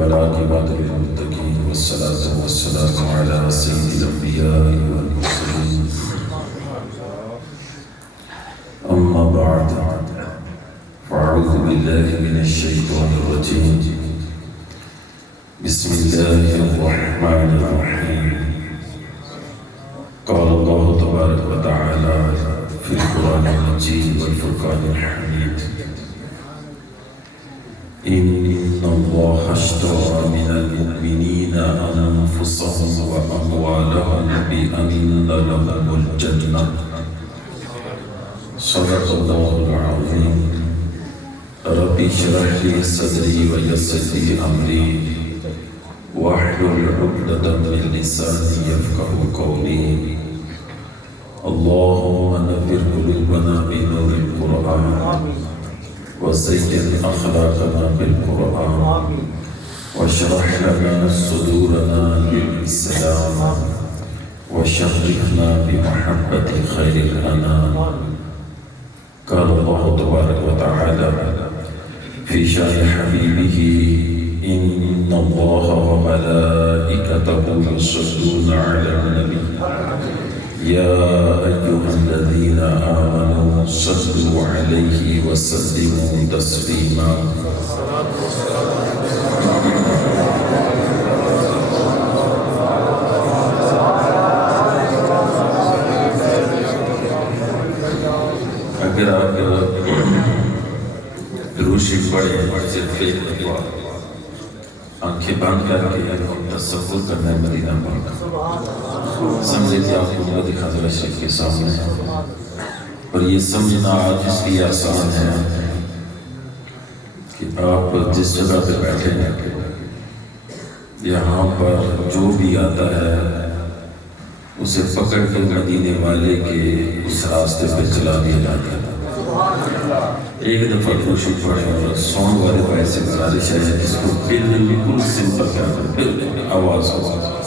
والعاقبة للمتقين والصلاة والسلام على سيد الأنبياء والمرسلين أما بعد فأعوذ بالله من الشيطان الرجيم بسم الله الرحمن الرحيم قال الله تبارك وتعالى في القرآن المجيد والفرقان الحميد إن الله اشترى من المؤمنين أنفسهم وأموالهم بأن لهم الجنة صدق الله العظيم رب اشرح لي صدري ويسر لي أمري واحلل عقدة من لساني يفقهوا قولي اللهم نور قلوبنا بنور القرآن وزين أخلاقنا بالقرآن واشرح لنا صدورنا بالإسلام وشرفنا بمحبة خير الأنام. قال الله تبارك وتعالى في شأن حبيبه إن الله وملائكته يصلون على النبي يا أيها الذين آمنوا صلوا عليه وسلموا تسليما. اگر آپ درود شریف پڑھیں صرف ایک دفعہ آنکھیں بند کر کے تصور کرنا ہے مدینہ پاک، سمجھے کہ آپ کو مدی حضرہ شریف کے سامنے، اور یہ سمجھنا آج اس لیے آسان ہے کہ آپ جس جگہ پہ بیٹھے ہیں یہاں پر جو بھی آتا ہے اسے پکڑ کے مدینے والے کے اس راستے پہ چلا دیا جاتا ہے۔ ایک دفعہ کوشش پڑھیں اور سونگ والے بھائی سے گزارش ہے جس کو بالکل سمپل کیا کریں آواز ہو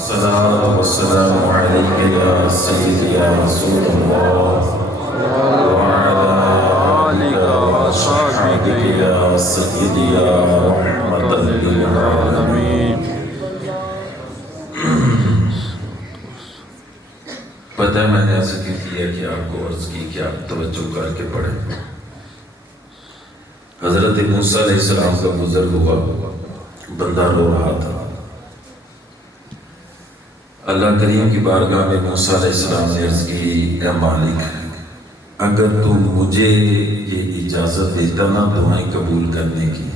صلاۃ و سلام علیک یا سیدی یا رسول اللہ وعلی آلک و صحبک یا سیدی یا رحمت للعالمین۔ پتہ ہے میں نے ایسا کیا کہ آپ کو عرض کی کہ آپ توجہ کر کے پڑھیں۔ حضرت موسیٰ علیہ السلام کا گزر ہوا، بندہ رو رہا تھا۔ اللہ کریم کی بارگاہ میں موسیٰ علیہ السلام نے عرض کی اے مالک اگر تو مجھے یہ اجازت دیتا نا دعائیں قبول کرنے کی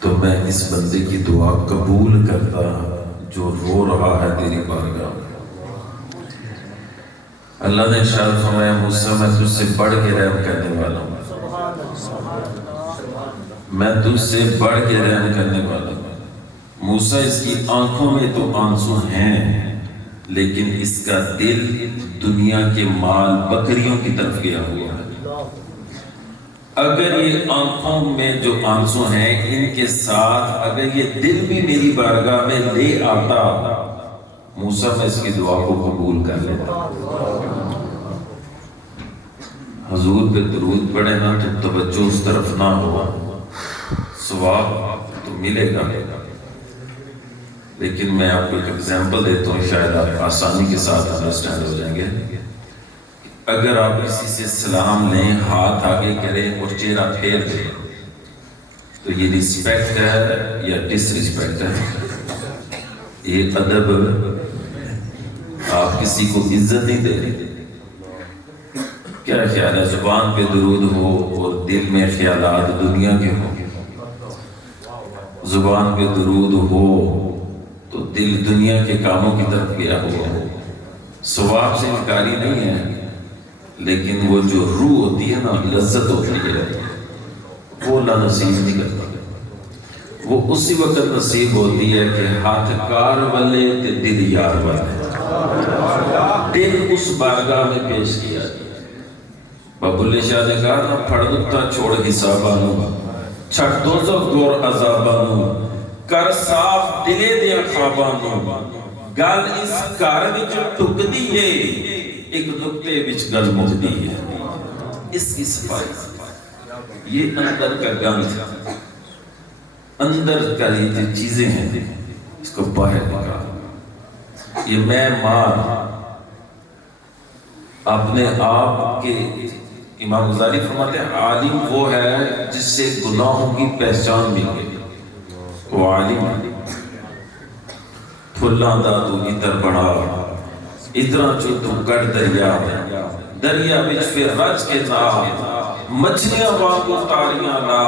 تو میں اس بندے کی دعا قبول کرتا جو رو رہا ہے تیری بارگاہ میں۔ اللہ نے ارشاد فرمایا موسیٰ میں تجھ سے بڑھ کے رحم کرنے والا ہوں، میں تجھ سے بڑھ کے رحم کرنے والا ہوں۔ موسیٰ اس کی آنکھوں میں تو آنسو ہیں لیکن اس کا دل دنیا کے مال بکریوں کی طرف گیا ہوا ہے۔ اگر یہ آنکھوں میں جو آنسو ہیں ان کے ساتھ اگر یہ دل بھی میری بارگاہ میں لے آتا موسیٰ میں اس کی دعا کو قبول کر لیتا۔ حضور پہ درود پڑھے نا تو توجہ اس طرف نہ ہوا، ثواب تو ملے گا لیکن میں آپ کو ایک ایگزامپل دیتا ہوں شاید آپ آسانی کے ساتھ انڈرسٹینڈ ہو جائیں گے۔ اگر آپ کسی سے سلام لیں ہاتھ آگے کریں اور چہرہ پھیر دیں تو یہ رسپیکٹ ہے یا ڈس رسپیکٹ ہے؟ یہ ادب، آپ کسی کو عزت نہیں دے رہے۔ کیا خیال ہے زبان پہ درود ہو اور دل میں خیالات دنیا کے ہو؟ زبان پہ درود ہو تو دل دنیا کے کاموں کی طرف گیا ہوا ہو، ثواب سے انکاری نہیں ہے لیکن وہ جو روح ہوتی ہے نا لذت ہوتی ہے وہ اللہ نصیب نہیں کرتا، وہ اسی وقت نصیب ہوتی ہے کہ ہاتھ کار والے تے دل یار والے، دل اس بارگاہ میں پیش کیا جائے۔ بابلے شاہ نے کہا نا پھڑ دکھتا چھوڑ حسابانو چھٹ دوزخ دور عذابانو کر صاف دلے دیا خوابانو گل اس کار وچ ٹک دی ہے ایک نقطے وچ گل مک دی ہے۔ اس کی صفائی یہ اندر کا گند اندر کا یہ جو چیزیں ہیں اس کو باہر نکالو. یہ میں مار اپنے آپ کے. امام غزالی فرماتے ہیں عالم وہ ہے جس سے گناہوں کی پہچان مل گئی. وہ عالم پھلاں دا تو ادھر بڑھا ادھر جو تو کٹ دریا دریا بچ پھر رج کے نا مچھلیاں واپو تاریاں لا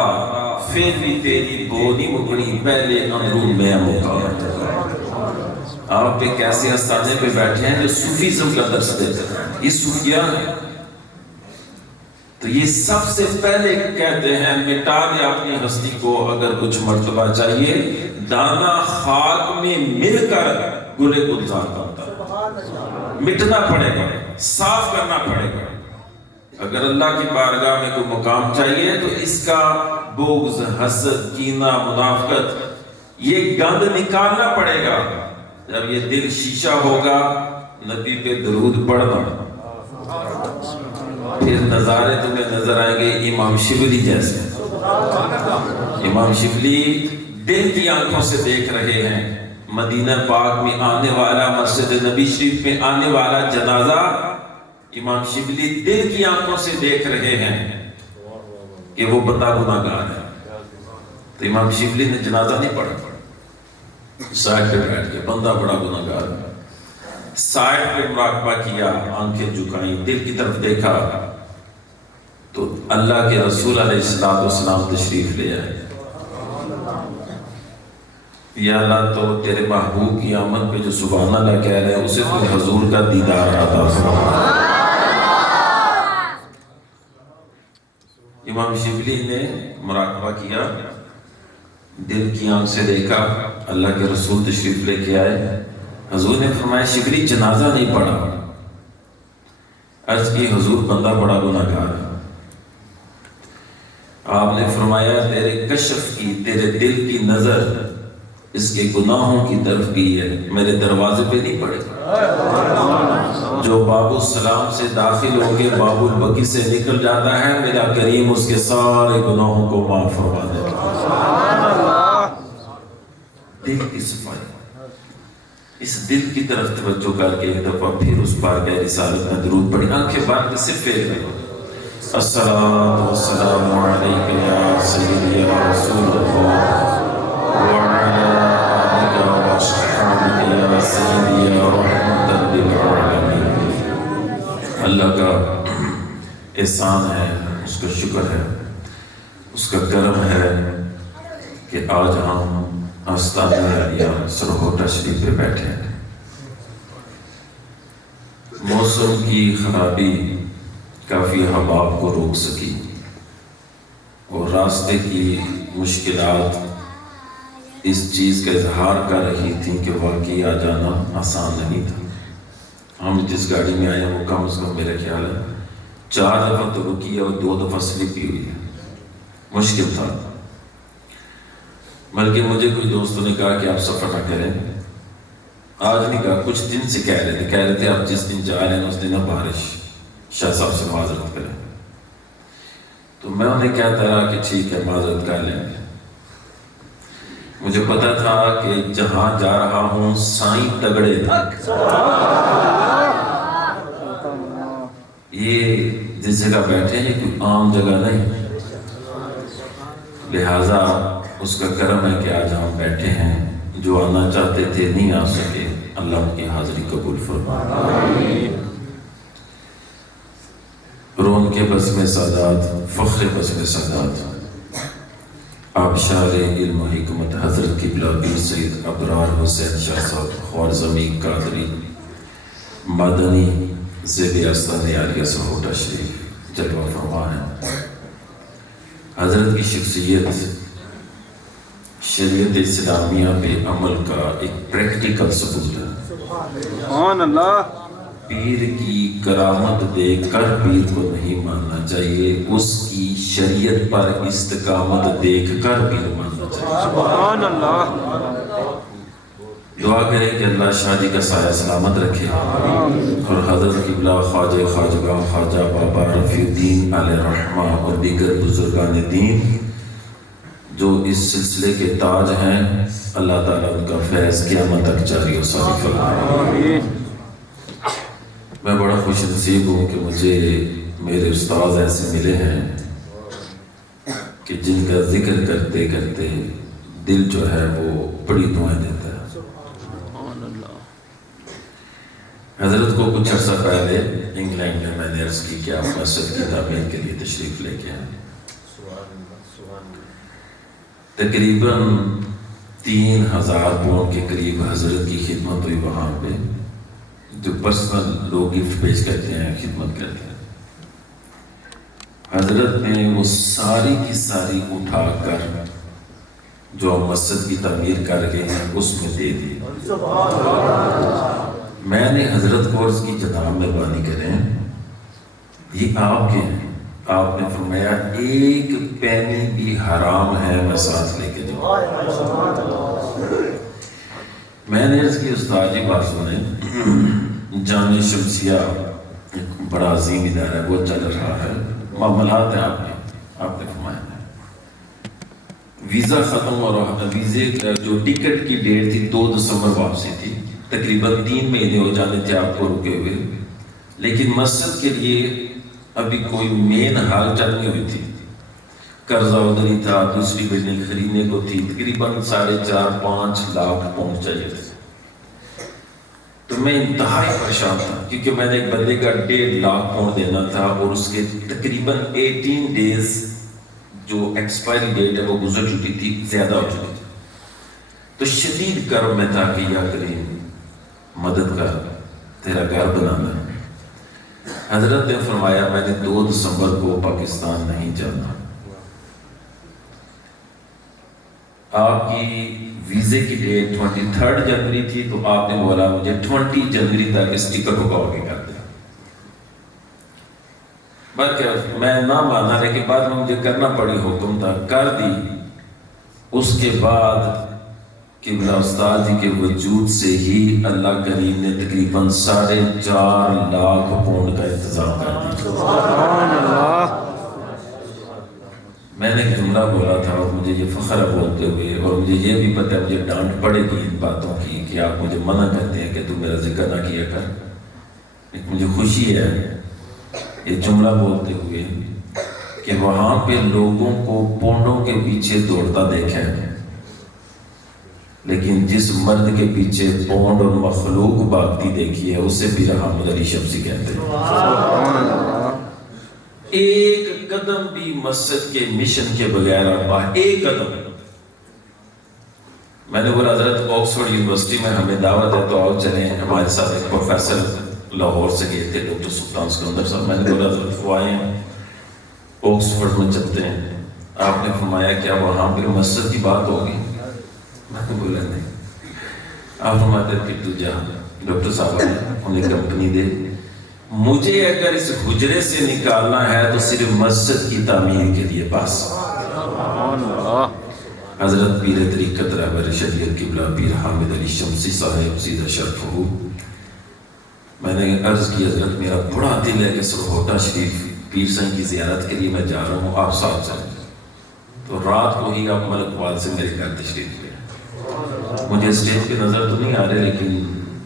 پھر بھی تیری بونی مکنی پہلے اندرون میں مکا. آپ ایک ایسے استاذے پہ بیٹھے ہیں جو صوفیزم کا درس دیتے ہیں. یہ صوفیان ہے. تو یہ سب سے پہلے کہتے ہیں مٹا دے اپنی ہستی کو اگر کچھ مرتبہ چاہیے دانا خاک میں مل کر گلے گلزار کرتا ہے. مٹنا پڑے گا, صاف کرنا پڑے گا. اگر اللہ کی بارگاہ میں کوئی مقام چاہیے تو اس کا بغض, حسد, کینہ, منافقت یہ گند نکالنا پڑے گا. جب یہ دل شیشہ ہوگا نبی پہ درود پڑھنا پھر نظارے تمہیں نظر آئیں گے امام شبلی جیسے. امام شبلی دل کی آنکھوں سے دیکھ رہے ہیں مدینہ پاک میں آنے والا, مسجد نبی شریف میں آنے والا جنازہ. امام شبلی دل کی آنکھوں سے دیکھ رہے ہیں کہ وہ بندہ گناہگار ہے. تو امام شبلی نے جنازہ نہیں پڑھا, سائڈ پہ بیٹھ کے بندہ بڑا گناہگار ہے. سائڈ پہ مراقبہ کیا, آنکھیں جھکائیں, دل کی طرف دیکھا تو اللہ کے رسول علیہ السلام تشریف لے آئے. یا اللہ تو تیرے محبوب کی آمد پہ جو سبحان اللہ کہہ رہے ہیں اسے تو حضور کا دیدار عطا فرما. امام شبلی نے مراقبہ کیا, دل کی آنکھ سے دیکھا, اللہ کے رسول تشریف لے کے آئے. حضور نے فرمایا شبلی جنازہ نہیں پڑھا. عرض کی حضور بندہ بڑا گناہگار ہے. آپ نے فرمایا تیرے کشف کی, تیرے دل کی نظر اس کے گناہوں کی طرف کی ہے, میرے دروازے پہ نہیں پڑے. جو باب السلام سے داخل ہو کے باب البقی سے نکل جاتا ہے میرا کریم اس کے سارے گناہوں کو معاف فرما دیتا ہے. دل کی صفائی, اس دل کی طرف توجہ کر کے ایک دفعہ پھر اس بار کے رسالت میں درود پڑھی. آنکھیں بند صرف پھیر رہے ہو. الصلاۃ والسلام علیک یا سیدی یا رسول اللہ وعلی آلک واصحابک یا سیدی یا رحمت للعالمین. اللہ کا احسان ہے, اس کا شکر ہے, اس کا کرم ہے کہ آج ہم آستانہ عالیہ سرہوٹہ شریف پہ بیٹھے ہیں. موسم کی خرابی کافی حباب کو روک سکی اور راستے کی مشکلات اس چیز کا اظہار کر رہی تھی کہ واقعی آ جانا آسان نہیں تھا. ہم جس گاڑی میں آئے وہ کم از کم میرا خیال ہے 4 دفعہ تو رکی ہے اور 2 دفعہ سلپ بھی ہوئی ہے. مشکل تھا. بلکہ مجھے کچھ دوستوں نے کہا کہ آپ سفر نہ کریں. آج نہیں کہا, کچھ دن سے کہہ رہے تھے آپ جس دن جا رہے ہیں اس دن بارش, شاہ صاحب سے معذرت کریں. تو میں انہیں کہتا رہا کہ ٹھیک ہے معذرت کر لیں گے. مجھے پتا تھا کہ جہاں جا رہا ہوں سائیں تگڑے تھے. یہ جس جگہ بیٹھے ہیں کوئی عام جگہ نہیں, لہذا اس کا کرم ہے کہ آج ہم بیٹھے ہیں. جو آنا چاہتے تھے نہیں آ سکے, اللہ ان کی حاضری قبول فرمائے. رون کے بزم سادات, فخر بزم سادات, آبشار علم و حکمت حضرت قبلہ پیر سید ابرار حسین شاہ صاحب خوارزمی قادری مدنی زیب آستانہ عالیہ سرہوٹہ شریف جلوہ فرما ہے. حضرت کی شخصیت شریعت اسلامیہ پہ عمل کا ایک پریکٹیکل ثبوت ہے. سبحان اللہ. پیر کی کرامت دیکھ کر پیر کو نہیں ماننا چاہیے, اس کی شریعت پر استقامت دیکھ کر پیر ماننا چاہیے. سبحان اللہ. دعا کریں کہ اللہ شادی کا سایہ سلامت رکھے اور حضرت قبلہ خواجہ خواجگاہ خواجہ بابا رفیع الدین علیہ رحمہ اور دیگر بزرگان دین جو اس سلسلے کے تاج ہیں، اللہ تعالیٰ ان کا فیض قیامت تک جاری و ساری فرمائے۔ میں بڑا خوش نصیب ہوں کہ مجھے میرے استاد ایسے ملے ہیں کہ جن کا ذکر کرتے کرتے دل جو ہے وہ بڑی دعائیں دیتا ہے۔ حضرت کو کچھ عرصہ پہلے انگلینڈ میں نے عرض کی کہ آپ مسجد کی تعمیر کے لیے تشریف لے کے آئیں۔ تقریباً 3000 پاؤنڈ کے قریب حضرت کی خدمت ہوئی وہاں پہ، جو پرسنل لوگ گفٹ پیش کرتے ہیں، خدمت کرتے ہیں۔ حضرت نے وہ ساری کی ساری اٹھا کر جو ہم مسجد کی تعمیر کر گئے ہیں اس میں دے دی۔ میں نے حضرت کو عرض کی جناب مہربانی کریں، یہ آپ کے ہیں۔ آپ نے فرمایا ایک پینی بھی حرام ہے میں ساتھ لے کے جاؤں۔ میں نے عرض کی استاد جی بات سنیں، جامعہ شمسیہ ایک بڑا عظیم ادارہ ہے، وہ چل رہا ہے، معاملات ہیں آپ کے، آپ نے فرمایا ویزا ختم اور ویزے جو ٹکٹ کی ڈیٹ تھی 2 دسمبر واپسی تھی، تقریباً 3 مہینے ہو جانے تھے آپ کو رکے ہوئے، لیکن مسجد کے لیے ابھی کوئی مین حال چل نہیں ہوئی تھی، قرضہ ادھر ہی تھا، دوسری بلڈنگ خریدنے کو تھی، تقریباً 4.5-5 لاکھ پاؤنڈ چاہیے تھے۔ تو میں انتہائی پریشان تھا کیونکہ میں نے ایک بندے کا 1.5 لاکھ پاؤنڈ دینا تھا اور اس کے تقریباً 18 ڈیز جو ایکسپائری ڈیٹ ہے وہ گزر چکی تھی، زیادہ ہو چکی تھی۔ تو شدید کرب میں تھا کہ یا کریم مدد کر، تیرا گھر بنانا ہے۔ حضرت نے فرمایا میں نے 2 دسمبر کو پاکستان نہیں جانا، آپ کی ویزے کی ڈیٹ 23 جنوری تھی، تو آپ نے بولا مجھے 20 جنوری تک اس ٹکٹ کو کور کر دیا۔ بلکہ میں نہ مانا، لیکن بعد میں مجھے کرنا پڑی، حکم تھا، کر دی۔ اس کے بعد قبلہ استاد جی کے وجود سے ہی اللہ کریم نے تقریباً 4.5 لاکھ پاؤنڈ کا انتظام کر دیا۔ سبحان اللہ۔ میں نے ایک جملہ بولا تھا اور مجھے یہ فخر ہے بولتے ہوئے، اور مجھے یہ بھی پتہ ہے مجھے ڈانٹ پڑے گی ان باتوں کی کہ آپ مجھے منع کرتے ہیں کہ تو میرا ذکر نہ کیا کر۔ ایک مجھے خوشی ہے یہ جملہ بولتے ہوئے کہ وہاں پہ لوگوں کو پونڈوں کے پیچھے دوڑتا دیکھا ہے، لیکن جس مرد کے پیچھے پونڈ اور مخلوق بھاگتی دیکھی ہے اسے پیر احمد علی شمسی کہتے ہیں۔ ایک قدم بھی مسجد کے مشن کے بغیر آپ، ایک قدم۔ میں نے بولا حضرت آکسفورڈ یونیورسٹی میں ہمیں دعوت ہے تو آؤ چلیں، ہمارے ساتھ ایک پروفیسر لاہور سے گئے تھے، ڈاکٹر سلطان سکندر صاحب۔ میں نے بولا حضرت وہ آئے ہیں آکسفورڈ میں چلتے ہیں۔ آپ نے فرمایا کیا وہاں پہ مسجد کی بات ہوگی؟ میں نے بولا نہیں۔ آپ فرماتے ہیں کہ تو جا، ڈاکٹر صاحب انہیں کمپنی دے، مجھے اگر اس حجرے سے نکالنا ہے تو صرف مسجد کی تعمیر کے لیے بس۔ حضرت پیر طریقت رہبر شریعت قبلہ پیر حامد علی شمسی صاحب سیدہ شرف ہو، میں نے عرض کی حضرت میرا بڑا دل ہے کہ سرہوٹا شریف پیر سنگھ کی زیارت کے لیے میں جا رہا ہوں، آپ ساتھ چلیں۔ تو رات کو ہی آپ ملک وال سے میرے گھر تشریف لے۔ مجھے اسٹیج پہ نظر تو نہیں آ رہے، لیکن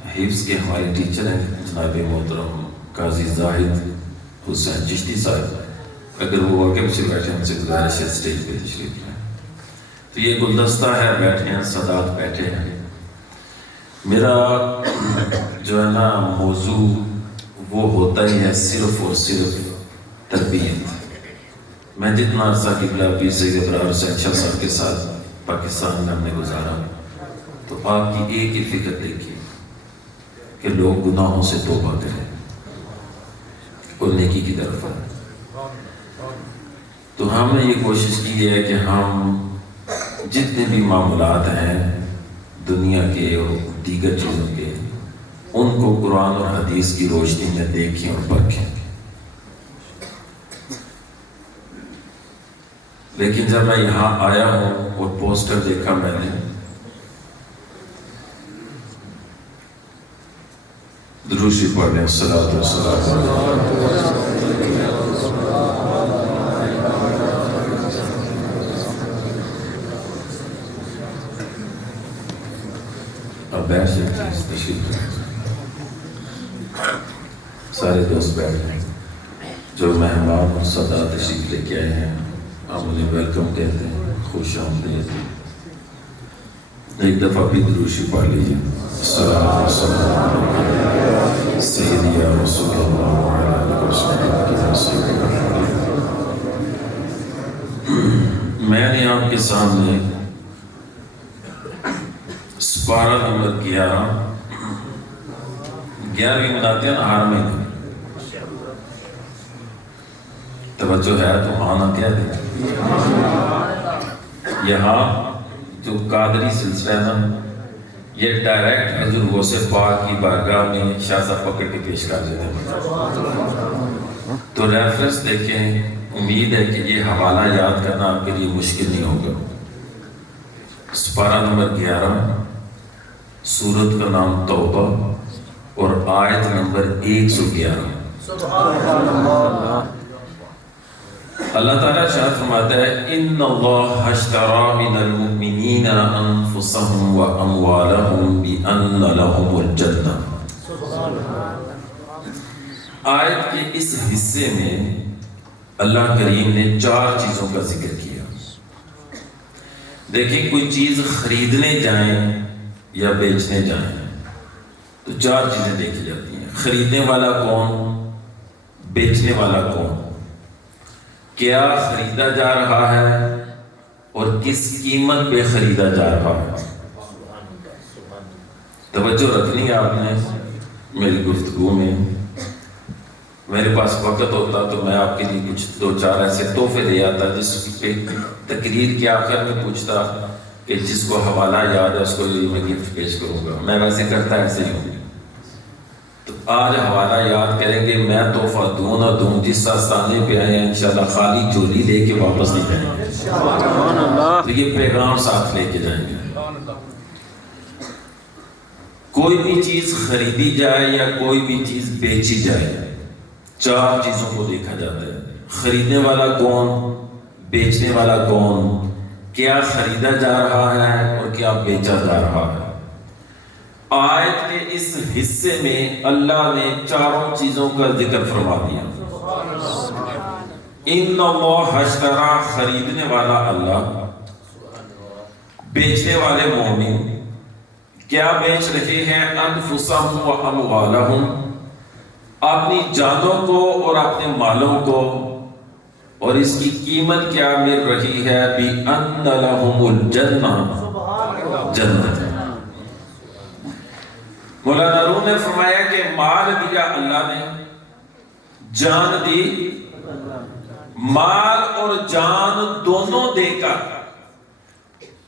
حفظ کے ہمارے ٹیچر ہیں جناب محترم قاضی زاہد حسین چشتی صاحب، اگر وہ واقعی سے بیٹھے ان سے گزارش ہے اسٹیج پہ تشریف لیں۔ تو یہ گلدستہ ہے، بیٹھے ہیں سادات بیٹھے ہیں۔ میرا جو ہے نا موضوع وہ ہوتا ہی ہے صرف اور صرف تربیت۔ میں جتنا عرصہ قبلہ پیر سید ابرار حسین شاہ صاحب کے ساتھ پاکستان میں ہم نے گزارا، تو آپ کی ایک ہی فکر دیکھیے کہ لوگ گناہوں سے توبہ کریں اور نیکی کی طرف آئیں۔ تو ہم نے یہ کوشش کی ہے کہ ہم جتنے بھی معاملات ہیں دنیا کے اور دیگر چیزوں کے، ان کو قرآن اور حدیث کی روشنی میں دیکھیں اور پرکھیں۔ لیکن جب میں یہاں آیا ہوں اور پوسٹر دیکھا میں نے، درود شریف پڑھ لیں، الصلاۃ والسلام علیہ۔ اب بیٹھ جائیں تشریف لائیں، سارے دوست بیٹھ جائیں، جو مہمان اور صدا تشریف لے کے آئے ہیں ہم انہیں ویلکم کہتے ہیں، خوش آمدید۔ ایک دفعہ بھی دروشی پڑھ لیجیے، السلام علیکم سیدی یا رسول اللہ وعلی آلہ وصحبہ۔ میں نے آپ کے سامنے سپارہ نمبر 11ویں بناتے ہیں نا، ہار میں توجہ ہے تو آنا کیا دیں۔ یہاں جو قادری سلسلہ ہے نا، یہ ڈائریکٹ حضور غوث پاک کی بارگاہ میں شازہ پکڑ کے پیش کر دیتے ہیں، تو ریفرنس دیکھیں۔ امید ہے کہ یہ حوالہ یاد کرنا آپ کے لیے مشکل نہیں ہوگا۔ سپارہ نمبر 11، سورت کا نام توبہ اور آیت نمبر 111۔ اللہ تعالیٰ ارشاد فرماتا ہے، ان اللہ اشتری من المؤمنین انفسهم واموالهم بان لهم الجنہ۔ آیت کے اس حصے میں اللہ کریم نے 4 چیزوں کا ذکر کیا۔ دیکھیں، کوئی چیز خریدنے جائیں یا بیچنے جائیں تو 4 چیزیں دیکھی جاتی ہیں۔ خریدنے والا کون، بیچنے والا کون، کیا خریدا جا رہا ہے اور کس قیمت پہ خریدا جا رہا ہے۔ توجہ رکھنی ہے آپ نے میری گفتگو میں۔ میرے پاس وقت ہوتا تو میں آپ کے لیے کچھ 2-4 ایسے تحفے دے آتا جس پہ تقریر کے آخر میں پوچھتا کہ جس کو حوالہ یاد ہے اس کو میں گفٹ پیش کروں گا۔ میں ویسے کرتا ایسے ہی ہوں، تو آج حوالہ یاد کریں گے، میں تحفہ دوں نہ دوں، جس آستانے پہ آئے ہیں انشاءاللہ خالی جولی لے کے واپس نہیں جائیں گے، تو یہ پیغام ساتھ لے کے جائیں گے۔ کوئی بھی چیز خریدی جائے یا کوئی بھی چیز بیچی جائے، 4 چیزوں کو دیکھا جاتا ہے۔ خریدنے والا کون، بیچنے والا کون، کیا خریدا جا رہا ہے اور کیا بیچا جا رہا ہے۔ آیت کے اس حصے میں اللہ نے 4 چیزوں کا ذکر فرما دیا۔ ان اللہ اشترا، خریدنے والا اللہ، بیچنے والے مومن۔ کیا بیچ رہے ہیں؟ انفسہم و اموالہم، اپنی جانوں کو اور اپنے مالوں کو، اور اس کی قیمت کیا مل رہی ہے؟ بِأَنَّ لَهُمُ الْجَنَّةَ، جنت۔ مولانا روم نے فرمایا کہ مال دیا اللہ نے، جان دی، مال اور جان دونوں دے کر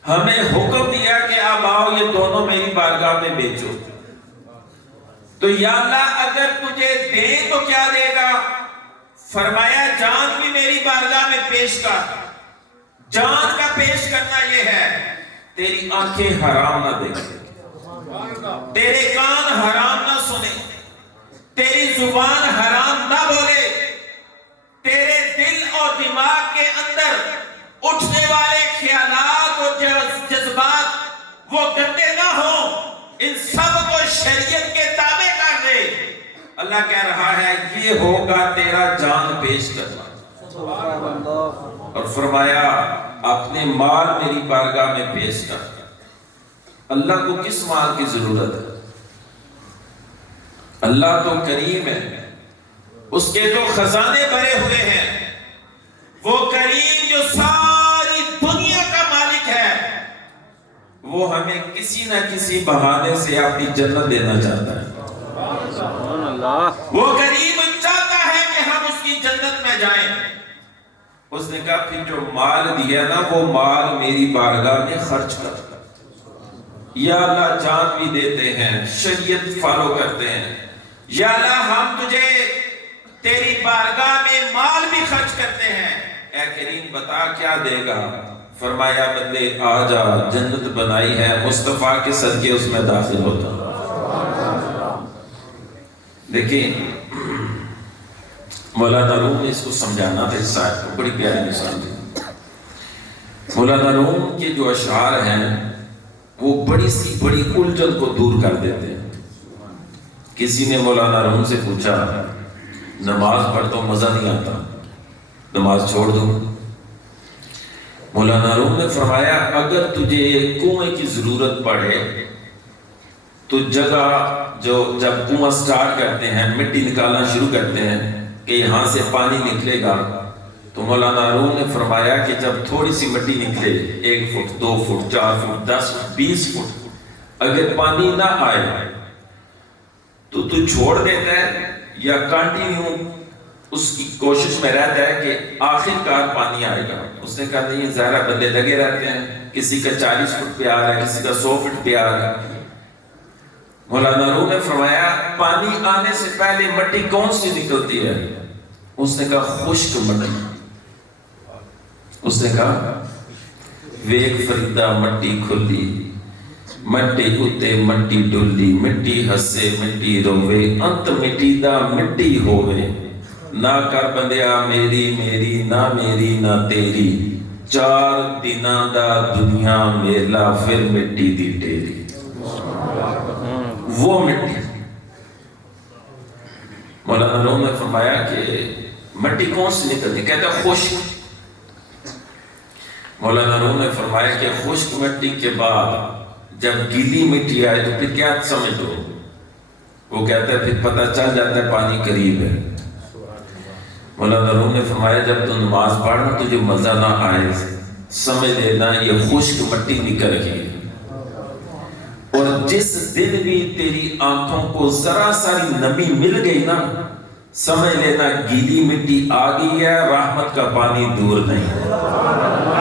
ہمیں حکم دیا کہ اب آؤ یہ دونوں میری بارگاہ میں بیچو۔ تو یا اللہ اگر تجھے دے تو کیا دے گا؟ فرمایا جان بھی میری بارگاہ میں پیش کر۔ جان کا پیش کرنا یہ ہے، تیری آنکھیں حرام نہ دیکھیں، تیرے کان حرام نہ سنے، تیری زبان حرام نہ بولے، تیرے دل اور دماغ کے اندر اٹھنے والے خیالات اور جذبات وہ گندے نہ ہوں، ان سب کو شریعت کے تابع کر دے۔ اللہ کہہ رہا ہے یہ ہوگا تیرا جان پیش کرنا، اور فرمایا اپنے مال میری بارگاہ میں پیش کر۔ اللہ کو کس مال کی ضرورت ہے؟ اللہ تو کریم ہے، اس کے تو خزانے بھرے ہوئے ہیں۔ وہ کریم جو ساری دنیا کا مالک ہے، وہ ہمیں کسی نہ کسی بہانے سے اپنی جنت دینا چاہتا ہے۔ وہ کریم چاہتا ہے کہ ہم اس کی جنت میں جائیں۔ اس نے کہا پھر جو مال دیا نا وہ مال میری بارگاہ میں خرچ کر۔ یا اللہ جان بھی دیتے ہیں، شریعت فالو کرتے ہیں، یا اللہ ہم تجھے تیری بارگاہ میں مال بھی خرچ کرتے ہیں، اے کریم بتا کیا دے گا؟ فرمایا بندے آ جا، جنت بنائی ہے مصطفیٰ کے صدقے اس میں داخل ہوتا۔ دیکھیں مولانا روم نے اس کو سمجھانا تھا، اس آیت کو بڑی پیاری مثال دی۔ مولانا روم کے جو اشعار ہیں وہ بڑی بڑی سی بڑی الجھن کو دور کر دیتے ہیں۔ کسی نے مولانا روم سے پوچھا نماز پڑھ تو مزہ نہیں آتا، نماز چھوڑ دو۔ مولانا روم نے فرمایا اگر تجھے کنویں کی ضرورت پڑے تو جگہ جو جب کنواں سٹارٹ کرتے ہیں مٹی نکالنا شروع کرتے ہیں کہ یہاں سے پانی نکلے گا، تو مولانا روم نے فرمایا کہ جب تھوڑی سی مٹی نکلے 1 foot 2 foot 4 foot 10 foot 20 foot اگر پانی نہ آئے تو چھوڑ دیتا ہے یا کنٹینیو اس کی کوشش میں رہتا ہے کہ آخر کار پانی آئے گا؟ اس نے کہا نہیں، ظاہرہ بندے لگے رہتے ہیں، کسی کا 40 فٹ پہ آ رہا ہے، کسی کا 100 فٹ پہ آ رہا ہے۔ مولانا روم نے فرمایا پانی آنے سے پہلے مٹی کون سی نکلتی ہے؟ اس نے کہا خشک مٹی۔ اس نے کہا ویک فریدا مٹی کھلی، مٹی اتے مٹی ڈلی، مٹی ہسے مٹی روے، انت مٹی دا مٹی ہوئے، نہ کر بندیا میری میری نہ میری نہ تیری، 4 دناں دا دنیا میلا پھر مٹی دی ٹیری۔ وہ مٹی مولانا روم نے فرمایا کہ مٹی کون سی نکلتی؟ کہتا خشک۔ مولانا روم نے فرمایا کہ خشک مٹی کے بعد جب گیلی مٹی آئے تو پھر کیا سمجھ دو؟ وہ کہتا ہے پھر پتہ چل جاتا ہے پانی قریب ہے۔ مولانا روم نے فرمایا جب تو نماز پڑھنا تجھے مزہ نہ آئے سمجھ لینا یہ خشک مٹی نکل رہی ہے، اور جس دن بھی تیری آنکھوں کو ذرا ساری نمی مل گئی نا سمجھ لینا گیلی مٹی آ گئی ہے، رحمت کا پانی دور نہیں ہے۔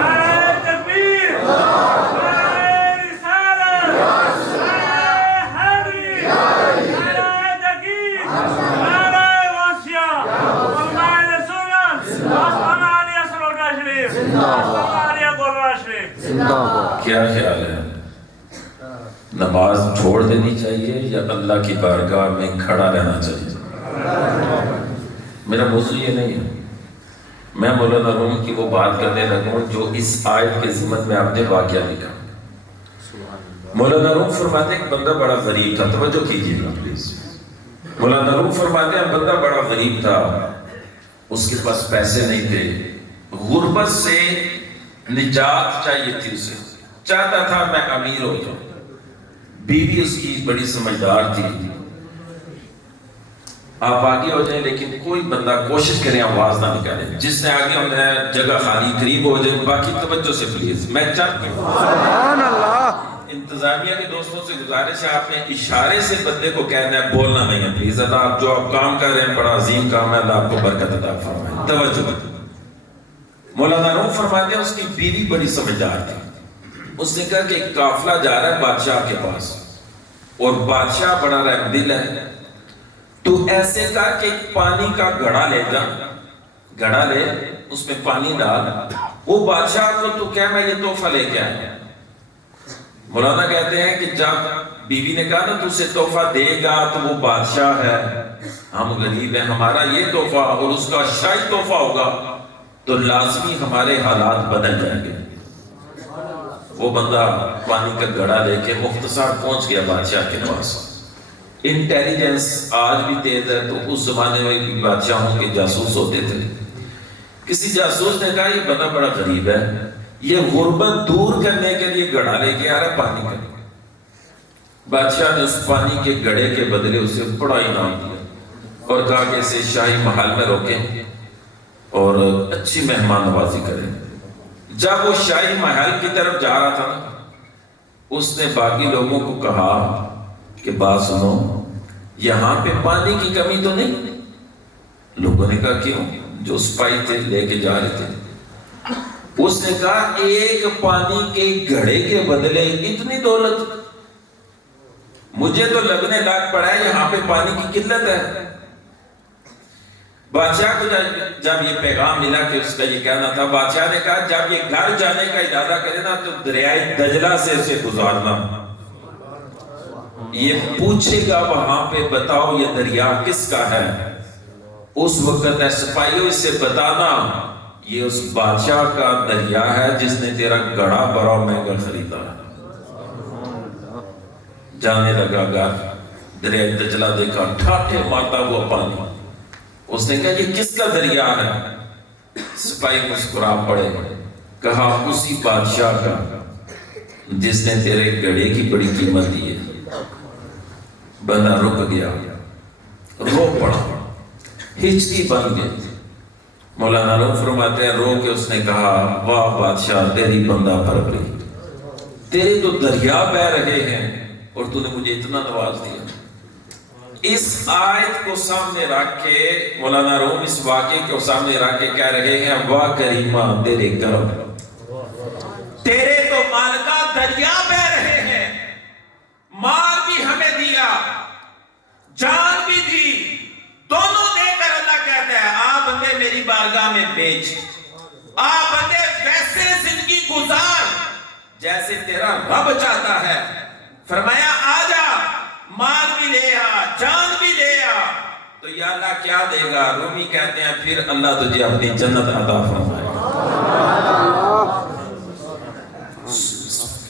کیا خیال ہے، نماز چھوڑ دینی چاہیے یا اللہ کی بارگاہ میں کھڑا رہنا چاہیے؟ میرا موضوع یہ نہیں ہے، میں مولانا روم کی وہ بات کرنے لگوں جو اس آیت کے ضمن میں آپ نے واقعہ لکھا۔ مولانا روم فرماتے ہیں ایک بندہ بڑا غریب تھا، توجہ کیجیے گا پلیز۔ مولانا روم فرماتے ہیں بندہ بڑا غریب تھا، اس کے پاس پیسے نہیں تھے، غربت سے نجات چاہیے تھی، اسے چاہتا تھا میں امیر ہو جاؤں۔ بیوی اس کی بڑی سمجھدار تھی، آپ آگے ہو جائیں لیکن کوئی بندہ کوشش کریں آواز نہ نکالے، جس نے آگے ہونا ہے جگہ خالی قریب ہو جائے، باقی توجہ سے پلیز۔ میں چاہتا ہوں سبحان اللہ، انتظامیہ کے دوستوں سے گزارش ہے آپ نے اشارے سے بندے کو کہنا ہے، بولنا نہیں ہے پلیز۔ اللہ جو آپ کام کر رہے ہیں بڑا عظیم کام ہے، اللہ آپ کو برکت عطا فرمائے، توجہ۔ مولانا روم فرماتے ہیں اس کی بیوی بڑی سمجھدار تھی، اس نے کہا کہ ایک قافلہ جا رہا ہے بادشاہ کے پاس، اور بادشاہ بڑا رحم دل ہے، تو ایسے کہا کہ ایک پانی کا گھڑا لے جا، گھڑا لے اس میں پانی ڈال، وہ بادشاہ کو تو کیا میں یہ تحفہ لے کے آیا۔ مولانا کہتے ہیں کہ جب بیوی نے کہا نا تو اسے تحفہ دے گا تو وہ بادشاہ ہے، ہم غریب ہیں، ہمارا یہ تحفہ اور اس کا شاید تحفہ ہوگا تو لازمی ہمارے حالات بدل جائیں گے۔ وہ بندہ پانی کا گھڑا لے کے مختصر پہنچ گیا بادشاہ کے پاس۔ انٹیلیجنس آج بھی تیز ہے، تو اس زمانے میں بھی بادشاہوں کے جاسوس ہوتے تھے۔ کسی جاسوس نے کہا یہ بندہ بڑا غریب ہے، یہ غربت دور کرنے کے لیے گھڑا لے کے آ رہا ہے پانی کا۔ بادشاہ نے اس پانی کے گھڑے کے بدلے اسے بڑا انعام دیا اور کہا کہ اسے شاہی محل میں روکیں اور اچھی مہمان نوازی کریں۔ جب وہ شاہی محل کی طرف جا رہا تھا اس نے باقی لوگوں کو کہا کہ بات سنو، یہاں پہ پانی کی کمی تو نہیں؟ لوگوں نے کہا کیوں؟ جو سپاہی تھے لے کے جا رہے تھے۔ اس نے کہا ایک پانی کے گھڑے کے بدلے اتنی دولت، مجھے تو لگنے لگ پڑا ہے یہاں پہ پانی کی قلت ہے۔ بادشاہ کو جب یہ پیغام ملا کہ اس کا یہ کہنا تھا، بادشاہ نے کہا جب یہ گھر جانے کا ارادہ کرے نا تو دریائے دجلہ سے اسے گزارنا، یہ پوچھے گا وہاں پہ بتاؤ یہ دریا کس کا ہے، اس وقت اے سپاہیوں اس سے بتانا یہ اس بادشاہ کا دریا ہے جس نے تیرا گڑھا بڑا مہنگا خریدا ہے۔ جانے لگا گھر، دریا دجلہ دیکھا، ٹھاٹھے مارتا ہوا پانی۔ اس نے کہا یہ کس کا دریا ہے؟ سپاہی مسکرا پڑے، کہا اسی بادشاہ کا جس نے تیرے گڑھے کی بڑی قیمت دی ہے۔ بندہ رک گیا، رو پڑا، ہچکی بن گئی۔ مولانا روم فرماتے ہیں رو کے اس نے کہا واہ بادشاہ تیری بندہ پروری، تیرے تو دریا بہ رہے ہیں اور تو نے مجھے اتنا نواز دیا۔ اس آیت کو سامنے رکھ کے مولانا روم اس واقعے کو سامنے رکھ کے کہہ رہے ہیں واہ کریمہ تیرے کرم، تیرے تو مال کا دریا بہ رہے ہیں، مال بھی ہمیں دیا، جان بھی دی، دونوں دے کر اللہ کہتا ہے آپ بندے میری بارگاہ میں بیچ، آپ بندے ویسے زندگی گزار جیسے تیرا رب چاہتا ہے۔ فرمایا آجا، مال بھی لے آ، جان بھی لے آ، تو یا اللہ کیا دے گا؟ رومی کہتے ہیں پھر اللہ تجھے اپنی جنت عطا فرمائے۔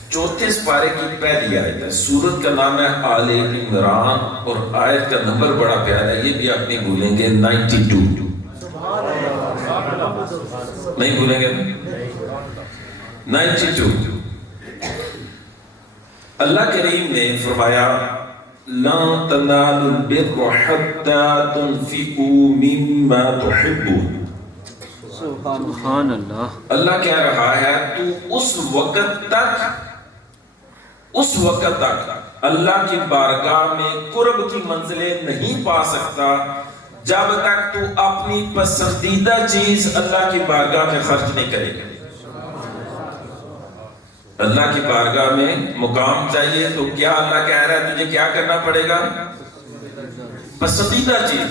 چوتھے سپارے کی پہلی آیت ہے، سورت کا نام ہے آل عمران اور آیت کا نمبر بڑا پیارا ہے، یہ بھی آپ نہیں بھولیں گے، 92 نہیں بھولیں گے 92۔ اللہ کریم نے فرمایا لا تنالوا البر حتى تنفقوا مما تحبون۔ سبحان اللہ۔ اللہ کہہ رہا ہے تو اس وقت تک اللہ کی بارگاہ میں قرب کی منزلیں نہیں پا سکتا جب تک تو اپنی پسندیدہ چیز اللہ کی بارگاہ میں خرچ نہیں کرے گا۔ اللہ کی بارگاہ میں مقام چاہیے تو کیا اللہ کہہ رہا ہے تجھے کیا کرنا پڑے گا؟ پسندیدہ چیز۔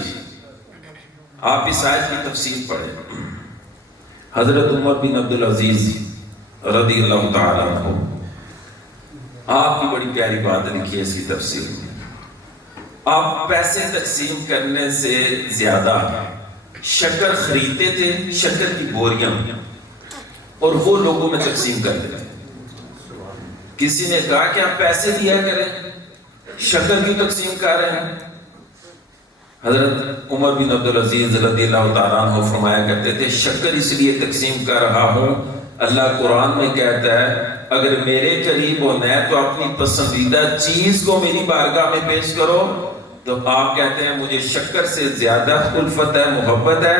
آپ اس آیت کی تفسیر پڑھیں، حضرت عمر بن عبدالعزیز رضی اللہ تعالیٰ عنہ آپ کی بڑی پیاری بات لکھی ہے اس کی تفسیر میں۔ آپ پیسے تقسیم کرنے سے زیادہ شکر خریدتے تھے، شکر کی بوریاں، اور وہ لوگوں میں تقسیم کرتے تھے۔ کسی نے کہا کہ آپ پیسے دیا کریں، شکر کی تقسیم کر رہے ہیں؟ حضرت عمر بن عبدالعزیز رضی اللہ تعالیٰ عنہ فرمایا کرتے تھے شکر اس لیے تقسیم کر رہا ہوں، اللہ قرآن میں کہتا ہے اگر میرے قریب ہونا ہے تو اپنی پسندیدہ چیز کو میری بارگاہ میں پیش کرو، تو آپ کہتے ہیں مجھے شکر سے زیادہ الفت ہے، محبت ہے،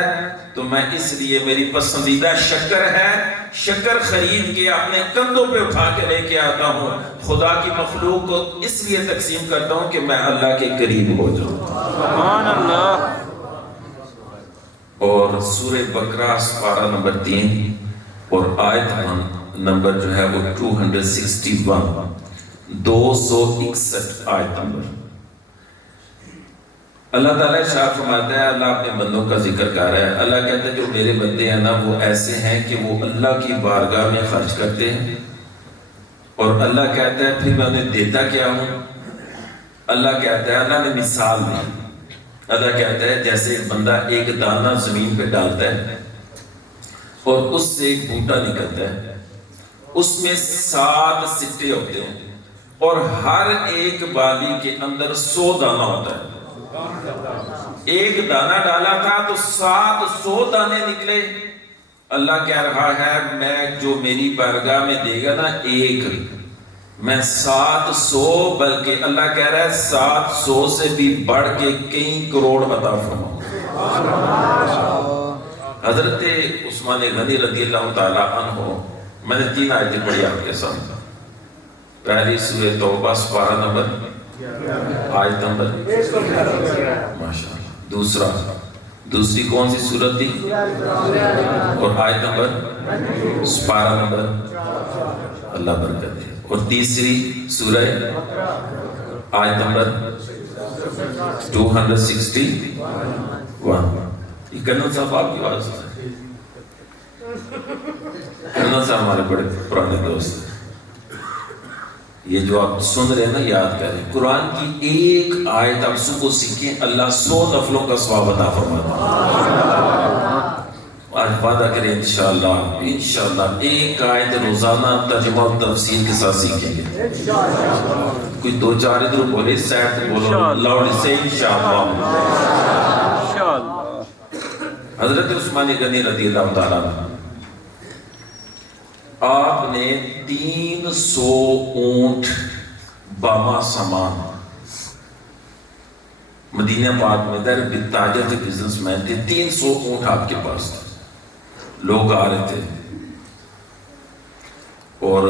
تو میں اس لیے میری پسندیدہ شکر ہے، شکر خرید کے اپنے کندھوں پہ اٹھا کے لے کے آتا ہوں، خدا کی مخلوق کو اس لیے تقسیم کرتا ہوں کہ میں اللہ کے قریب ہو جاؤں۔ سبحان اللہ۔ اور سورہ بقرہ سپارہ نمبر 3 اور آیت نمبر جو ہے وہ 261، 261 آیت نمبر، اللہ تعالیٰ ارشاد فرماتا ہے، اللہ اپنے بندوں کا ذکر کر رہا ہے، اللہ کہتا ہے جو میرے بندے ہیں نا وہ ایسے ہیں کہ وہ اللہ کی بارگاہ میں خرچ کرتے ہیں، اور اللہ کہتا ہے پھر میں انہیں دیتا کیا ہوں؟ اللہ کہتا ہے، اللہ نے مثال دی، اللہ کہتا ہے جیسے ایک بندہ ایک دانہ زمین پہ ڈالتا ہے اور اس سے ایک بوٹا نکلتا ہے، اس میں 7 سٹے ہوتے ہیں اور ہر ایک بالی کے اندر 100 دانہ ہوتا ہے۔ ایک دانہ ڈالا تھا تو 700 دانے نکلے۔ اللہ کہہ رہا ہے میں جو میری بارگاہ میں دے گا نا ایک، میں 700 بلکہ اللہ کہہ رہا ہے 700 سے بھی بڑھ کے کئی کروڑ عطا فرماؤں۔ حضرت عثمان غنی رضی اللہ تعالیٰ عنہ، میں نے 3 آیتیں پڑھی آپ کے ساتھ۔ پہلی سورہ توبہ سپارہ نمبر آیت نمبر ماشاءاللہ، دوسری کون سی سورت تھی؟ اور آیت نمبر سپارہ نمبر، اللہ برکت دے، اور تیسری سورہ آیت نمبر 261۔ یہ کنن صاحب آپ کی آواز ہے، کنن صاحب ہمارے بڑے پرانے دوست ہیں، یہ جو آپ سن رہے ہیں نا یاد کریں، قرآن کی ایک آیت آپ صبح سیکھیں، اللہ 100 نفلوں کا ثواب عطا فرماتا ہے۔ آج وعدہ کریں انشاءاللہ ایک آیت روزانہ ترجمہ و تفسیر کے ساتھ سیکھیں گے۔ کوئی دو چار ادھر بولے سیٹ بولو لاؤڈ سے انشاءاللہ حضرت عثمان غنی رضی اللہ تعالیٰ آپ نے 300 اونٹ باما سامان مدینہ پاک میں در تاجر تھے بزنس مین تھے 300 اونٹ آپ کے پاس تھے لوگ آ رہے تھے اور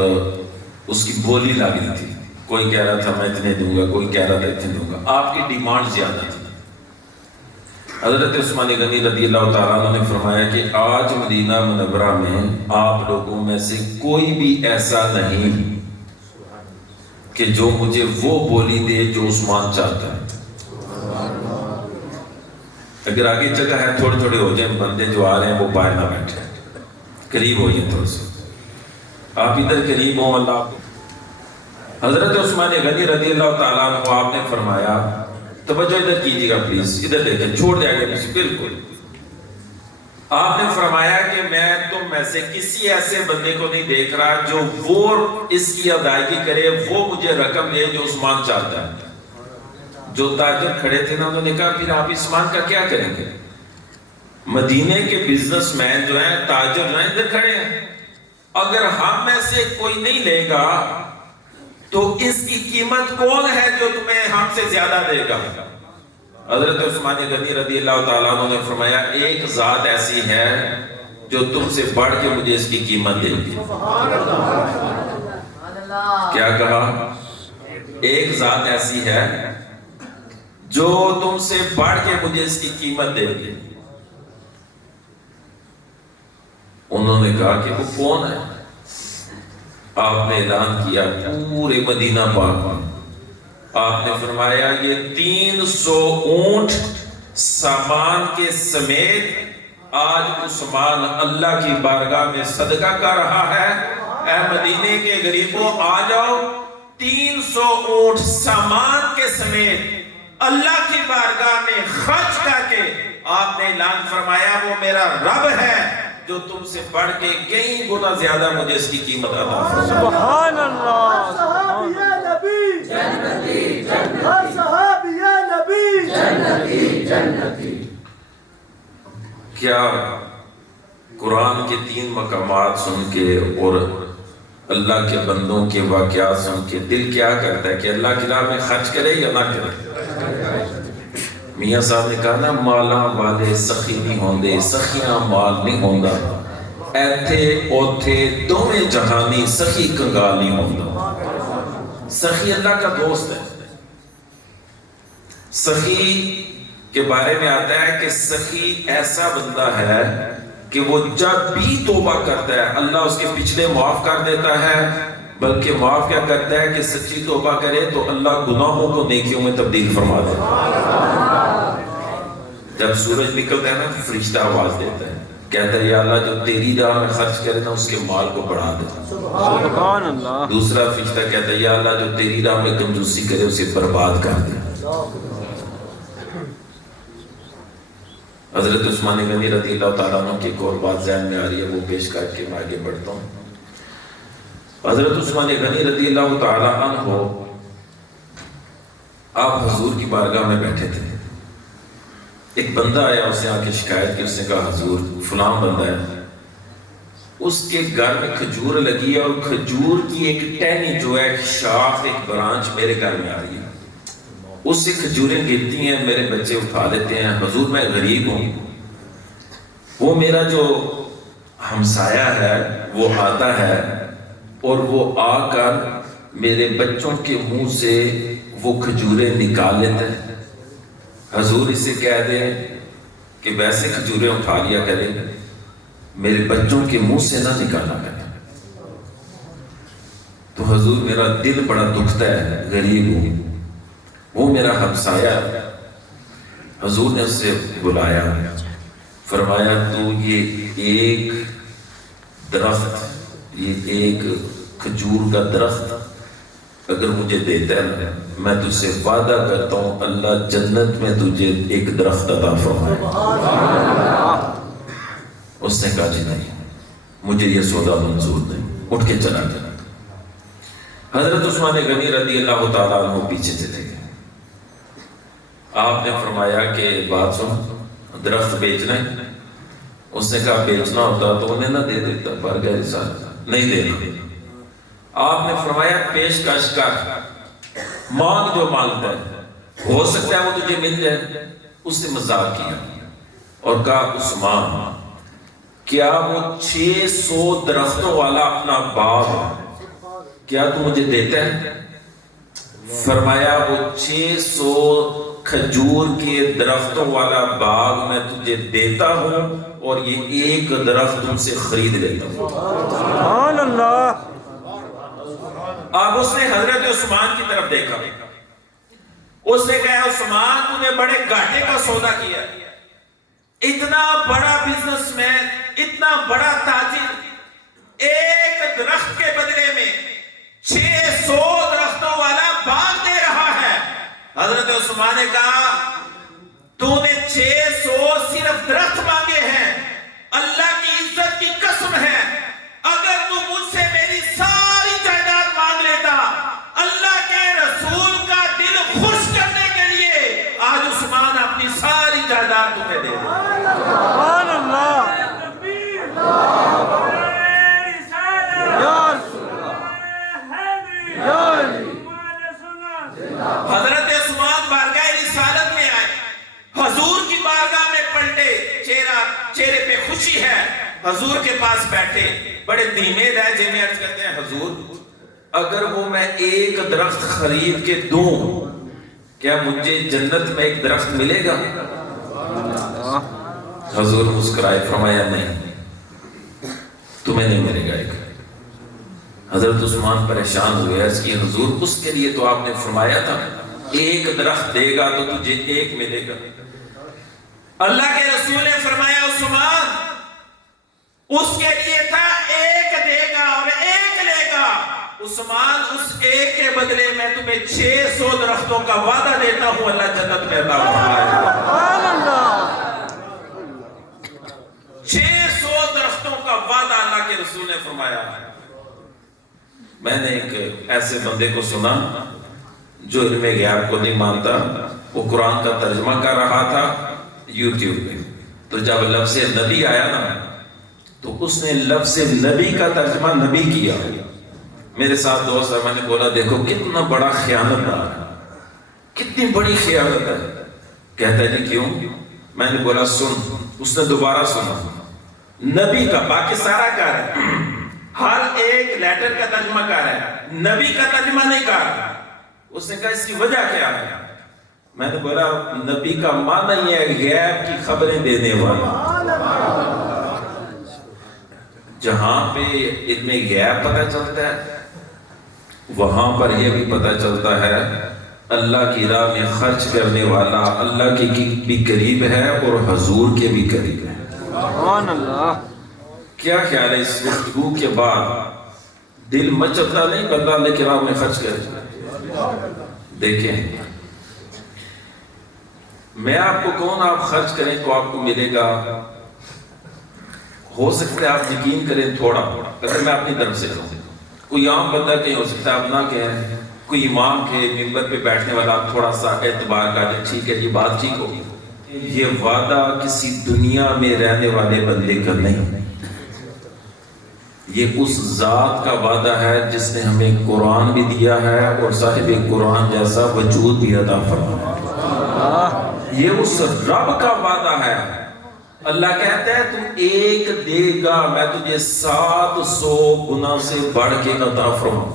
اس کی بولی لگ رہی تھی کوئی کہہ رہا تھا میں اتنے دوں گا کوئی کہہ رہا تھا اتنے دوں گا آپ کی ڈیمانڈ زیادہ تھی حضرت عثمان غنی رضی اللہ تعالیٰ عنہ نے فرمایا کہ آج مدینہ منورہ میں آپ لوگوں میں سے کوئی بھی ایسا نہیں کہ جو مجھے وہ بولی دے جو عثمان چاہتا ہے اگر آگے جگہ ہے تھوڑے تھوڑے ہو جائیں بندے جو آ رہے ہیں وہ باہر نہ بیٹھے قریب ہو جائیں تھوڑے سے آپ ادھر قریب ہوں اللہ کو حضرت عثمان غنی رضی اللہ تعالیٰ عنہ آپ نے فرمایا توجہ ادھر کیجیے گا پلیز ادھر دیکھیں چھوڑ دیا گیا بالکل آپ نے فرمایا کہ میں تم میں سے کسی ایسے بندے کو نہیں دیکھ رہا جو وہ اس کی ادائیگی کرے وہ مجھے رقم دے جو عثمان چاہتا ہے جو تاجر کھڑے تھے نا انہوں نے کہا پھر آپ عثمان کا کیا کریں گے مدینے کے بزنس مین جو ہیں تاجر جو ہیں ادھر کھڑے ہیں اگر ہم میں سے کوئی نہیں لے گا تو اس کی قیمت کون ہے جو تمہیں ہم سے زیادہ دے گا حضرت عثمان غنی رضی اللہ تعالیٰ عنہ نے فرمایا ایک ذات ایسی ہے جو تم سے بڑھ کے مجھے اس کی قیمت دے گی کیا کہا ایک ذات ایسی ہے جو تم سے بڑھ کے مجھے اس کی قیمت دے گی انہوں نے کہا کہ وہ کون ہے آپ نے اعلان کیا پورے مدینہ پاک میں آپ نے فرمایا یہ 300 اونٹ سامان کے سمیت آج عثمان اللہ کی بارگاہ میں صدقہ کر رہا ہے اے مدینے کے غریبوں آ جاؤ 300 اونٹ سامان کے سمیت اللہ کی بارگاہ میں خرچ کر کے آپ نے اعلان فرمایا وہ میرا رب ہے جو تم سے بڑھ کے کئی گنا زیادہ مجھے اس کی قیمت عطا فرمائے سبحان اللہ صحابی یا نبی جنتی جنتی صحابی یا نبی جنتی جنتی کیا قرآن کے 3 مقامات سن کے اور اللہ کے بندوں کے واقعات سن کے دل کیا کرتا ہے کہ اللہ کی راہ میں خرچ کرے یا نہ کرے میاں صاحب نے کہا نا مالاں والے سخی نہیں ہوندے سخیاں مال نہیں ہوندا ایتھے اوتھے دوویں جہانی سخی کنگال نہیں ہوندا سخی اللہ کا دوست ہے سخی کے بارے میں آتا ہے کہ سخی ایسا بندہ ہے کہ وہ جب بھی توبہ کرتا ہے اللہ اس کے پچھلے معاف کر دیتا ہے بلکہ معاف کیا کرتا ہے کہ سچی توبہ کرے تو اللہ گناہوں کو نیکیوں میں تبدیل فرما دیتا ہے جب سورج نکلتا ہے نا فرشتہ آواز دیتا ہے کہتا ہے یا اللہ جو تیری راہ میں خرچ کرے نا اس کے مال کو بڑھا دے سبحان اللہ دوسرا فرشتہ کہتا ہے یا اللہ جو تیری راہ میں کنجوسی کرے اسے برباد کر دے حضرت عثمان غنی رضی اللہ تعالیٰ عنہ کی ایک اور بات ذہن میں آ رہی ہے وہ پیش کر کے میں آگے بڑھتا ہوں حضرت عثمان غنی رضی اللہ تعالیٰ عنہ آپ حضور کی بارگاہ میں بیٹھے تھے ایک بندہ آیا اسے آ کے شکایت کی اس نے کہا حضور فلاں بندہ ہے اس کے گھر میں کھجور لگی ہے اور کھجور کی ایک ٹہنی جو ہے ایک شاخ ایک برانچ میرے گھر میں آ رہی ہے اس سے کھجوریں گرتی ہیں میرے بچے اٹھا لیتے ہیں حضور میں غریب ہوں وہ میرا جو ہمسایہ ہے وہ آتا ہے اور وہ آ کر میرے بچوں کے منہ سے وہ کھجوریں نکال لیتے ہیں حضور اسے کہہ دیں کہ ویسے کھجوریں اٹھا لیا کریں میرے بچوں کے منہ سے نہ نکالا کریں تو حضور میرا دل بڑا دکھتا ہے غریب ہوں وہ میرا ہمسایہ حضور نے اسے بلایا فرمایا تو یہ ایک درخت یہ ایک کھجور کا درخت اگر مجھے دیتا ہے میں تجھ سے وعدہ کرتا ہوں اللہ جنت میں تجھے ایک درخت عطا فرمائے اس نے کہا جی نہیں مجھے یہ سودا منظور نہیں اٹھ کے چلا گیا حضرت عثمان غنی رضی اللہ تعالیٰ عنہ پیچھے چلے گئے. آپ نے فرمایا کہ بات سن، درخت بیچنا ہے. اس نے کہا بیچنا ہوتا تو انہیں نہ دے دیتا، بارگاہ رسالت نہیں دینا. آپ نے فرمایا پیشکش کر، مانگ جو مانگتا ہے، ہو سکتا ہے وہ تجھے مل جائے. اس نے مذاق کیا اور کہا عثمان کیا وہ 600 درختوں والا اپنا باغ کیا تو مجھے دیتا ہے؟ فرمایا وہ 600 کھجور کے درختوں والا باغ میں تجھے دیتا ہوں اور یہ ایک درخت تم سے خرید لیتا ہوں. سبحان اللہ. اب اس نے حضرت عثمان کی طرف دیکھا. اس نے کہا عثمان تو نے بڑے گھاٹے کا سودا کیا. اتنا بڑا بزنس مین، اتنا بڑا تاجر ایک درخت کے بدلے میں 600 درختوں والا باغ دے رہا ہے. حضرت عثمان نے کہا تو نے 600 صرف درخت مانگے ہیں، اللہ کی عزت کی قسم ہے اگر تو مجھ سے میری ساری جائیداد مانگ لیتا، اللہ کے رسول کا دل خوش کرنے کے لیے آج عثمان اپنی ساری جائیداد تمہیں دے دے. سبحان اللہ. حضرت عثمان بارگاہ رسالت میں آئے، حضور کی بارگاہ میں پلٹے، چہرے پہ خوشی ہے. حضور کے پاس بیٹھے، بڑے دھیمے لہجے میں عرض کرتے ہیں حضور اگر وہ میں ایک درخت خرید کے دوں کیا مجھے جنت میں ایک درخت ملے گا؟ حضور مسکرائے، فرمایا نہیں تمہیں نہیں ملے گا ایک. حضرت عثمان پریشان ہوئے، عرض کی حضور اس کے لیے تو آپ نے فرمایا تھا ایک درخت دے گا تو تجھے ایک ملے گا. اللہ کے رسول نے فرمایا عثمان اس کے لیے تھا ایک دے گا اور ایک لے گا. عثمان اس ایک کے بدلے میں تمہیں 600 درختوں کا وعدہ دیتا ہوں، اللہ جنت میں عطا فرمائے. سبحان اللہ. 600 درختوں کا وعدہ اللہ کے رسول نے فرمایا. میں نے ایک ایسے بندے کو سنا جو علم غیب کو نہیں مانتا، وہ قرآن کا ترجمہ کر رہا تھا یوٹیوب پہ. تو جب لفظ نبی آیا نا تو اس نے لفظ نبی کا ترجمہ نبی کیا. میرے ساتھ دوست ہے، میں نے بولا دیکھو کتنا بڑا خیانت دار ہے، کتنی بڑی خیانت ہے. کہتا ہے جی کیوں؟ میں نے بولا سن. اس نے دوبارہ سنا، نبی کا باقی سارا کر ہے، ہر ایک لیٹر کا ترجمہ کر ہے، نبی کا ترجمہ نہیں کر. اس نے کہا اس کی وجہ کیا ہے؟ میں نے بولا نبی کا معنی ہے غیب کی خبریں دینے والا. جہاں پہ علم غیب پتہ چلتا ہے وہاں پر یہ بھی پتہ چلتا ہے اللہ کی راہ میں خرچ کرنے والا اللہ کی بھی قریب ہے اور حضور کے بھی قریب ہے. سبحان اللہ. کیا خیال ہے اس گفتگو کے بعد دل مچلتا نہیں بندہ اللہ کی راہ میں خرچ کرے؟ دیکھیں میں آپ کو کہوں آپ خرچ کریں تو آپ کو ملے گا. ہو سکتا ہے آپ یقین کریں تھوڑا، اگر میں اپنی طرف سے کہوں کوئی عام بندہ کہیں ہو سکتا ہے آپ نہ کہیں، کوئی امام کے منبر پہ بیٹھنے والا آپ تھوڑا سا اعتبار کر لیں ٹھیک ہے یہ بات ٹھیک ہوگی. یہ وعدہ کسی دنیا میں رہنے والے بندے کا نہیں، یہ اس ذات کا وعدہ ہے جس نے ہمیں قرآن بھی دیا ہے اور صاحب قرآن جیسا وجود بھی عطا فرمایا. یہ اس رب کا وعدہ ہے. اللہ کہتا ہے تم ایک دے گا میں تجھے 700 گنا سے بڑھ کے عطا فرماؤں.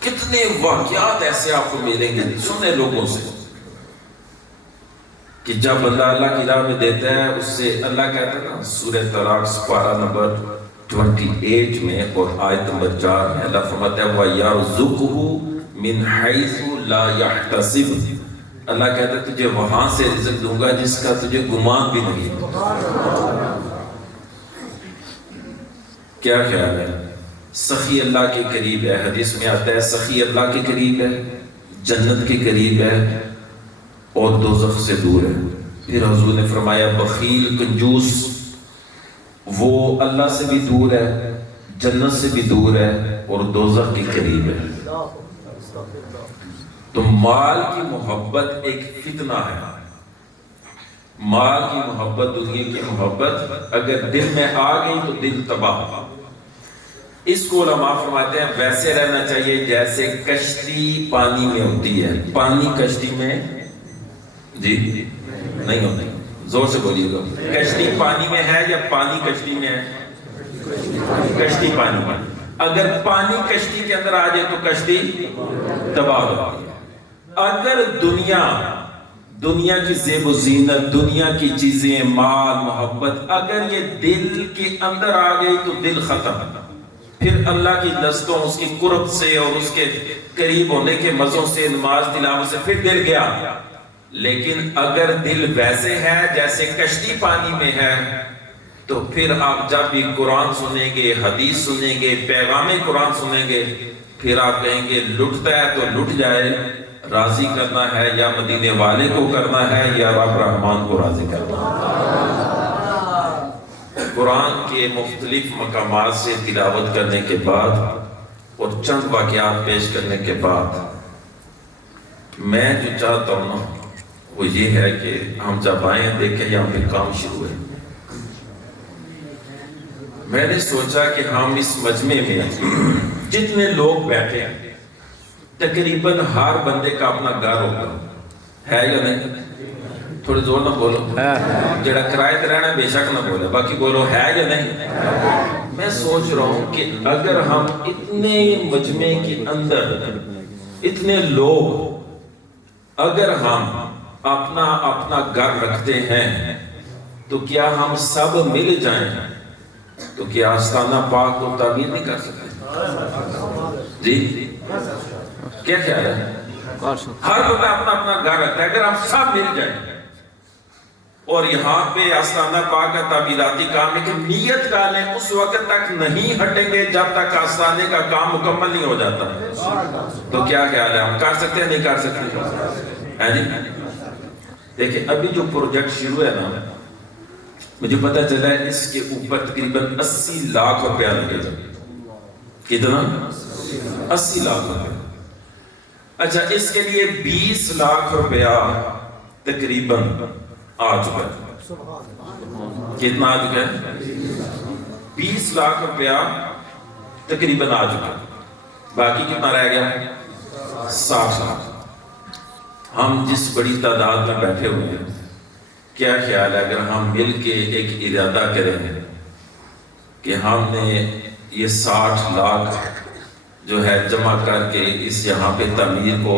کتنے واقعات ایسے آپ کو ملیں گے سنے لوگوں سے کہ جب اللہ کی راہ میں دیتا ہے اس سے اللہ کہتا ہے نا سورہ طلاق سپارہ نمبر 28 میں اور آیت نمبر 4 میں اللہ فرماتا ہے وَيَرْزُقُهُ مِنْ حَيْثُ لَا يَحْتَسِبُ. اللہ کہتا ہے تجھے وہاں سے رزق دوں گا جس کا تجھے گمان بھی نہیں. کیا خیال ہے؟ سخی اللہ کے قریب ہے، حدیث میں آتا ہے سخی اللہ کے قریب ہے، جنت کے قریب ہے اور دوزخ سے دور ہے. پھر حضور نے فرمایا بخیل کنجوس وہ اللہ سے بھی دور ہے، جنت سے بھی دور ہے اور دوزخ کے قریب ہے. تو مال کی محبت ایک فتنہ ہے. مال کی محبت، دنیا کی محبت اگر دل میں آ گئی تو دل تباہ. اس کو علماء فرماتے ہیں ویسے رہنا چاہیے جیسے کشتی پانی میں ہوتی ہے. پانی کشتی میں جی نہیں ہوتا. زور سے بولیے گا. کشتی پانی میں ہے یا پانی کشتی میں ہے؟ کشتی پانی میں. اگر پانی کشتی کے اندر آ جائے تو کشتی تباہ ہو جائے. اگر دنیا کی زیب و زینت، دنیا کی چیزیں، مال، محبت اگر یہ دل کے اندر آ گئی تو دل ختم. پھر اللہ کی دستوں، اس کی قرب سے اور اس کے قریب ہونے کے مزوں سے، نماز تلاوت سے پھر دل گیا. لیکن اگر دل ویسے ہے جیسے کشتی پانی میں ہے تو پھر آپ جب بھی قرآن سنیں گے، حدیث سنیں گے، پیغام قرآن سنیں گے، پھر آپ کہیں گے لٹتا ہے تو لٹ جائے. راضی کرنا ہے یا مدینے والے کو کرنا ہے یا رب رحمان کو راضی کرنا ہے. قرآن کے مختلف مقامات سے تلاوت کرنے کے بعد اور چند واقعات پیش کرنے کے بعد میں جو چاہتا ہوں نا وہ یہ ہے کہ ہم جب آئیں دیکھیں یہاں پہ کام شروع ہے. میں نے سوچا کہ ہم اس مجمع میں جتنے لوگ بیٹھے ہیں تقریباً ہر بندے کا اپنا گھر ہوگا. ہے یا نہیں؟ تھوڑے زور نہ بولو. جڑا کرائے تے رہنا بے شک نہ بولے، باقی بولو ہے یا نہیں. میں سوچ رہا ہوں کہ اگر ہم اتنے مجمع کے اندر اتنے لوگ اگر ہم اپنا گھر رکھتے ہیں تو کیا ہم سب مل جائیں تو کیا آستانہ پاک کو تعمیر نہیں کر سکتے؟ جی کیا خیال ہے؟ ہر بندہ اپنا گھر رکھتا ہے. اگر ہم سب مل جائیں اور یہاں پہ آستانہ پاک کا تعمیراتی کام ہے کہ نیت کا لیں اس وقت تک نہیں ہٹیں گے جب تک آستانے کا کام مکمل نہیں ہو جاتا. تو کیا خیال ہے؟ ہم کر سکتے ہیں نہیں کر سکتے؟ ہے نہیں؟ دیکھیں ابھی جو پروجیکٹ شروع ہے نا مجھے پتہ چلا ہے اس کے اوپر تقریباً 80 لاکھ روپیہ لگے گا. کتنا؟ 80 لاکھ روپیہ. اچھا اس کے لیے 20 لاکھ روپیہ تقریباً آ چکا ہے. کتنا آ چکا ہے؟ 20 لاکھ روپیہ تقریباً آ چکا ہے. باقی کتنا رہ گیا؟ 60 لاکھ. ہم جس بڑی تعداد میں بیٹھے ہوئے ہیں کیا خیال ہے اگر ہم مل کے ایک ارادہ کریں کہ ہم نے یہ 60 لاکھ جو ہے جمع کر کے اس یہاں پہ تعمیر کو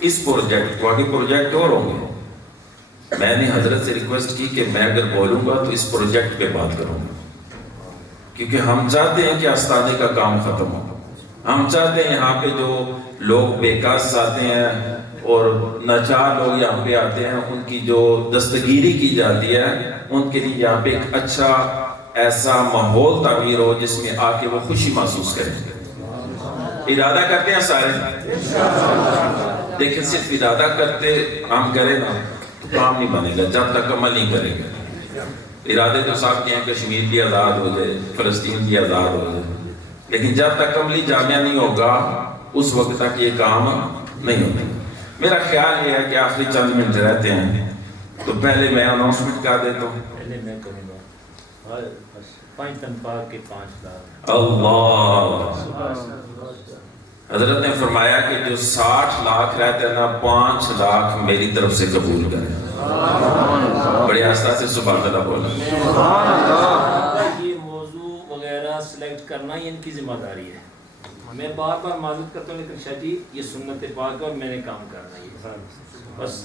اس پروجیکٹ کو، آگے پروجیکٹ اور ہوں گے. میں نے حضرت سے ریکویسٹ کی کہ میں اگر بولوں گا تو اس پروجیکٹ پہ بات کروں گا کیونکہ ہم چاہتے ہیں کہ آستانے کا کام ختم ہو. ہم چاہتے ہیں یہاں پہ جو لوگ بیکاس آتے ہیں اور ناچار لوگ یہاں پہ آتے ہیں ان کی جو دستگیری کی جاتی ہے ان کے لیے یہاں پہ ایک اچھا ایسا ماحول تعمیر ہو جس میں آ کے وہ خوشی محسوس کریں. ارادہ کرتے ہیں سارے؟ دیکھیں صرف ارادہ کرتے ہم کریں نا تو کام نہیں بنے گا جب تک عمل نہیں کریں گے. ارادے تو صاحب کے ہیں کشمیر بھی آزاد ہو جائے، فلسطین بھی آزاد ہو جائے، لیکن جب تک عملی جامعہ نہیں ہوگا اس وقت تک یہ کام نہیں ہوتا. میرا خیال یہ ہے کہ آخری چند منٹ رہتے ہیں تو پہلے میں اناؤنسمنٹ کر دیتا ہوں. پہلے میں کروں گا 5 تنخواہ کے 5 لاکھ. اللہ حضرت نے فرمایا کہ جو 60 لاکھ رہتے ہیں نا 5 لاکھ میری طرف سے قبول کریں. بڑے آستہ سے سبحان اللہ بولا. یہ موضوع وغیرہ سلیکٹ کرنا یہ ان کی ذمہ داری ہے. میں بار بار معذرت کرتا ہوں لیکن شاہ جی یہ سنت پاک ہے اور میں نے کام کرنا ہے بس.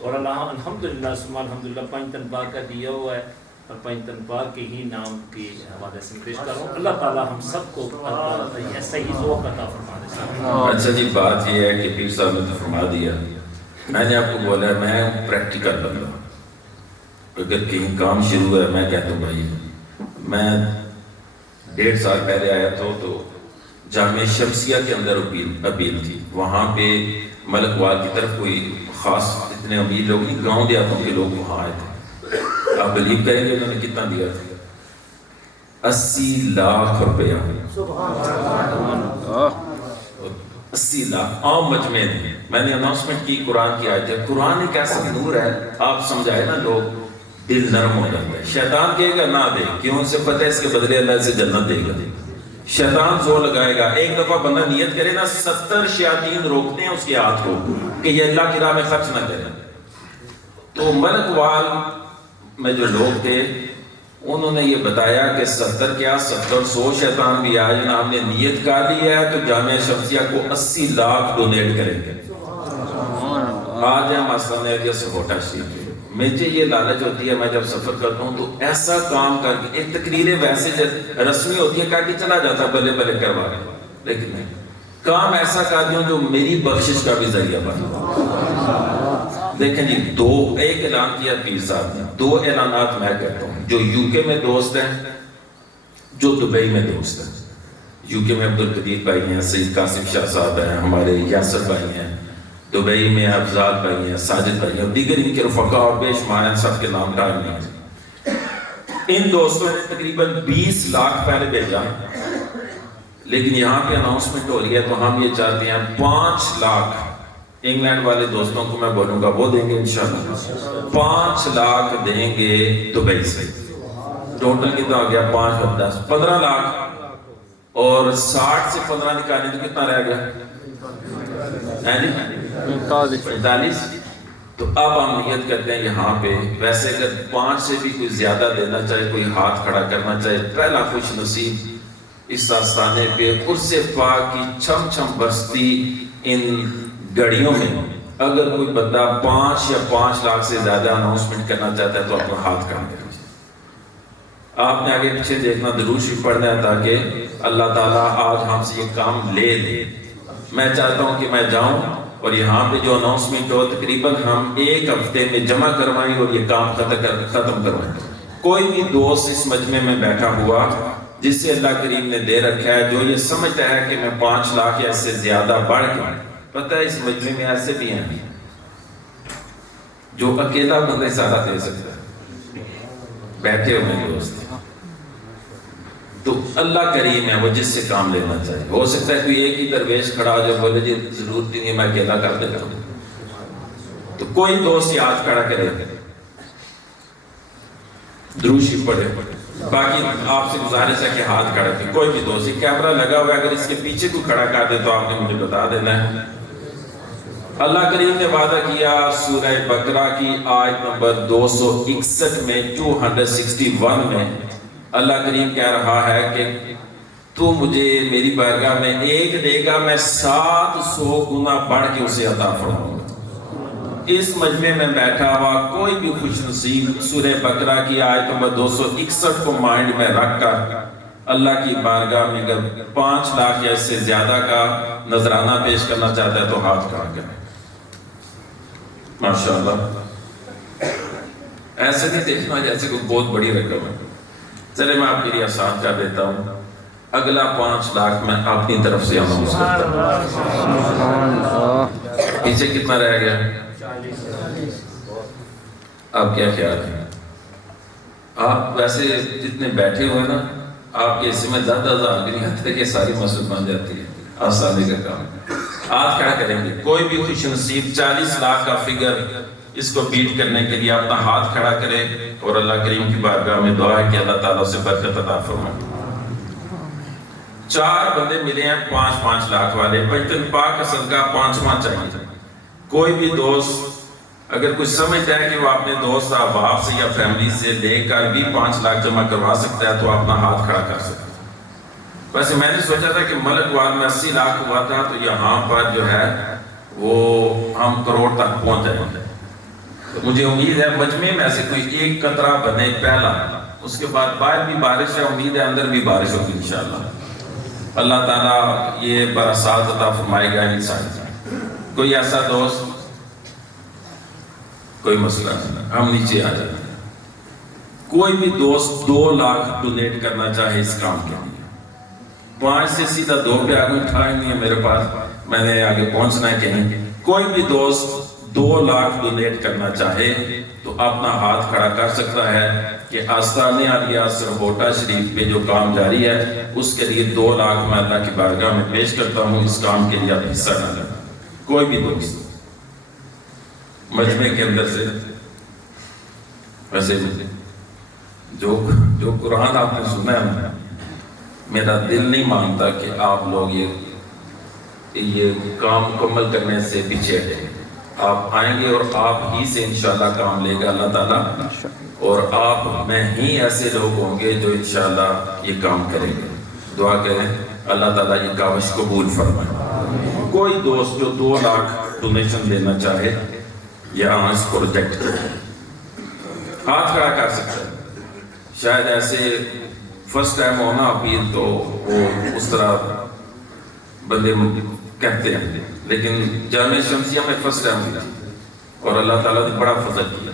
اور اللہ الحمدللہ ثم الحمدللہ 5 تنخواہ کا دیا ہوا ہے اور 5 تنخواہ کے ہی نام کے حوالے سے پیش کر رہا ہوں. اللہ تعالی ہم سب کو ایسا ہی ذوق عطا فرما دے. اچھا جی بات یہ ہے کہ پیر صاحب نے تو فرما دیا. میں نے آپ کو بولا میں پریکٹیکل بندہ. اگر کہیں کام شروع ہے میں کہتا ہوں بھائی میں 1.5 سال پہلے آیا تو جامعہ شمسیہ کے اندر اپیل تھی. وہاں پہ ملک وال کی طرف کوئی خاص اتنے امیر لوگ نہیں، گاؤں دیہاتوں کے لوگ وہاں آئے تھے. آپ بلیو کریں گے انہوں نے کتنا دیا تھا؟ 80 لاکھ روپیہ. 80 لاکھ عام مجمع میں. میں نے اناؤنسمنٹ کی قرآن کی آیت ہے. قرآن ایک ایسا نور ہے, آپ سمجھائے نا لوگ دل نرم ہو جاتا ہے. شیطان کہے گا نہ دے, کیوں؟ اسے پتہ ہے اس کے بدلے اللہ سے جنت دے گا. شیطان زور لگائے گا. ایک دفعہ بندہ نیت کرے نا, 70 شیاطین روکتے ہیں اس کے ہاتھ کو کہ یہ اللہ کی راہ میں خرچ نہ کرے. تو ملک وال میں جو لوگ تھے انہوں نے یہ بتایا کہ 70 کیا 70 100 شیطان بھی آئے نا, ہم نے نیت کر لی ہے تو جامعہ شمسیہ کو 80 لاکھ ڈونیٹ کریں گے. آج ہم مسئلہ نے جیسے ہوٹا شریف. مجھے یہ لالچ ہوتی ہے, میں جب سفر کرتا ہوں تو ایسا کام کر کے, ایک تقریریں ویسے رسمی ہوتی ہے کر کے چلا جاتا بلے بلے کروا رہے, لیکن نہیں, کام ایسا کر دوں جو میری بخشش کا بھی ذریعہ بنا. دیکھیں جی, ایک اعلان کیا پیر صاحب نے, 2 اعلانات میں کرتا ہوں. جو یو کے میں دوست ہیں, جو دبئی میں دوست ہیں. یو کے میں عبدالقدیر بھائی ہیں, سید قاسم شاہ صاحب ہیں, ہمارے یاسر بھائی ہیں. دبئی میں افضال بھائی ہیں, ساجد بھائی ہیں, اور دیگر ان کے رفقا اور بے شمار ہیں, سب کے نام قائم ہیں. ان دوستوں نے تقریباً 20 لاکھ پہلے بھیجا, لیکن یہاں پہ اناؤنسمنٹ ہو رہی ہے تو ہم یہ چاہتے ہیں 5 لاکھ انگلینڈ والے دوستوں کو میں بولوں گا, وہ دیں گے انشاءاللہ. 5 لاکھ دیں گے دبئی سے. ٹوٹل کتنا ہو گیا؟ 5 + 10 15 لاکھ. اور 60 سے 15 نکالیں تو کتنا رہ گیا؟ 45. تو اب ہم نیت کرتے ہیں یہاں پہ, ویسے اگر 5 سے بھی کوئی زیادہ دینا چاہے, کوئی ہاتھ کھڑا کرنا چاہے, پہلا خوش نصیب اس آستانے پہ قرص پاک کی چھم چھم برستی ان گھڑیوں میں اگر کوئی بندہ 5 یا 5 لاکھ سے زیادہ اناؤنسمنٹ کرنا چاہتا ہے تو اپنا ہاتھ کھڑا کریں. آپ نے آگے پیچھے دیکھنا, درود شریف پڑھنا ہے تاکہ اللہ تعالیٰ آج ہم سے یہ کام لے لے. میں چاہتا ہوں کہ میں جاؤں اور یہاں پہ جو اناؤنسمنٹ ہو تقریباً ہم 1 ہفتے میں جمع کروائیں اور یہ کام ختم کروائیں. کوئی بھی دوست اس مجمع میں بیٹھا ہوا جس سے اللہ کریم نے دے رکھا ہے, جو یہ سمجھتا ہے کہ میں 5 لاکھ یا اس سے زیادہ بڑھ کے, پتہ ہے اس مجمع میں ایسے بھی ہیں جو اکیلا بندہ سارا دے سکتا ہے, بیٹھے ہوئے دوست. تو اللہ کریم ہے, وہ جس سے کام لینا چاہے. ہو سکتا ہے کوئی ایک ہی درویش کھڑا ہو جو بولے جی ضرورت نہیں ہے, میں اکیلا کر دیتا ہوں. تو کوئی دوست یہ ہاتھ کھڑا کرے, درود شریف پڑھے. باقی آپ سے گزارش ہے کہ ہاتھ کھڑا کرے. کوئی بھی دوست, کیمرہ لگا ہوا ہے, اگر اس کے پیچھے کو کھڑا کر دے تو آپ نے مجھے بتا دینا ہے. اللہ کریم نے وعدہ کیا سورہ بقرہ کی آیت نمبر 261 میں, 261 میں اللہ کریم کہہ رہا ہے کہ تو مجھے میری بارگاہ میں 1 دے گا, میں 700 گنا بڑھ کے اسے عطا فرماؤں گا. اس مجمع میں بیٹھا ہوا کوئی بھی خوش نصیب سورہ بقرہ کی آیت نمبر 261 کو مائنڈ میں رکھ کر اللہ کی بارگاہ میں اگر 5 لاکھ یا اس سے زیادہ کا نذرانہ پیش کرنا چاہتا ہے تو ہاتھ کھڑا کرے. ماشاءاللہ. ایسے نہیں دیکھنا جیسے کوئی بہت بڑی رقم ہے. چلے میں آپ کے لیے آسان کر دیتا ہوں, اگلا 5 لاکھ میں اپنی طرف سے اناؤنس کرتا ہوں. پیچھے کتنا رہ گیا؟ آپ کیا خیال ہے؟ آپ ویسے جتنے بیٹھے ہوئے نا, آپ کے حصے میں 10,000 بھی نہیں آتے کہ ساری مسجد بن جاتی ہے. آسانی کا کام. ہاتھ کھڑا کریں گے. کوئی بھی خوش نصیب 40 لاکھ کا فگر اس کو بیٹ کرنے کے لیے اپنا ہاتھ کھڑا کرے اور اللہ کریم کی بارگاہ میں دعا ہے کہ اللہ تعالیٰ سے برکت عطا فرمائے. 4 بندے ملے ہیں 5-5 لاکھ والے, پنجتن پاک کا صدقہ 5واں چاہیے. کوئی بھی دوست اگر کچھ سمجھتا ہے کہ وہ اپنے دوست احباب سے یا فیملی سے لے کر بھی 5 لاکھ جمع کروا سکتا ہے تو اپنا ہاتھ کھڑا کر سکتا ہے. ویسے میں نے سوچا تھا کہ ملک وال میں 80 لاکھ ہوا تھا تو یہاں پر جو ہے وہ ہم کروڑ تک پہنچ جائیں گے. مجھے امید ہے مجمع میں سے کوئی 1 قطرہ بنے پہلا, اس کے بعد باہر بھی بارش ہے, امید ہے اندر بھی بارش ہوگی انشاءاللہ. اللہ تعالیٰ یہ برسات عطا فرمائے گا انسان. کوئی ایسا دوست, کوئی مسئلہ نہیں, ہم نیچے آ جاتے ہیں. کوئی بھی دوست 2 لاکھ ڈونیٹ کرنا چاہے اس کام کے لیے, 5 سے سیدھا 2 پہ آگے اٹھائیں نہیں ہے میرے پاس, میں نے آگے پہنچنا ہے کہیں. کوئی بھی دوست 2 لاکھ ڈونیٹ کرنا چاہے تو اپنا ہاتھ کھڑا کر سکتا ہے کہ آستانِ عالیہ سربوٹا شریف پہ جو کام جاری ہے اس کے لیے 2 لاکھ میں اللہ کی بارگاہ میں پیش کرتا ہوں. اس کام کے لیے آپ حصہ نہ لیں. کوئی بھی دوست مجمع کے اندر سے ویسے جو قرآن آپ نے سنا ہے میرا دل نہیں مانتا کہ آپ لوگ یہ کام مکمل کرنے سے پیچھے ہٹیں. آپ آئیں گے اور آپ ہی سے انشاءاللہ کام لے گا اللہ تعالیٰ, اور آپ میں ہی ایسے لوگ ہوں گے جو انشاءاللہ یہ کام کریں گے. دعا کریں اللہ تعالیٰ یہ کاوش قبول فرمائے. کوئی دوست جو 2 لاکھ ڈونیشن دینا چاہے یہاں اس پروجیکٹ کو ہاتھ کھڑا کر سکتا ہے. شاید ایسے فرسٹ ٹائم ہونا اپیل تو وہ اس طرح بندے کہتے ہیں, لیکن جامعہ شمسیہ میں فرسٹ ٹائم ہوئی اور اللہ تعالیٰ نے بڑا فضل کیا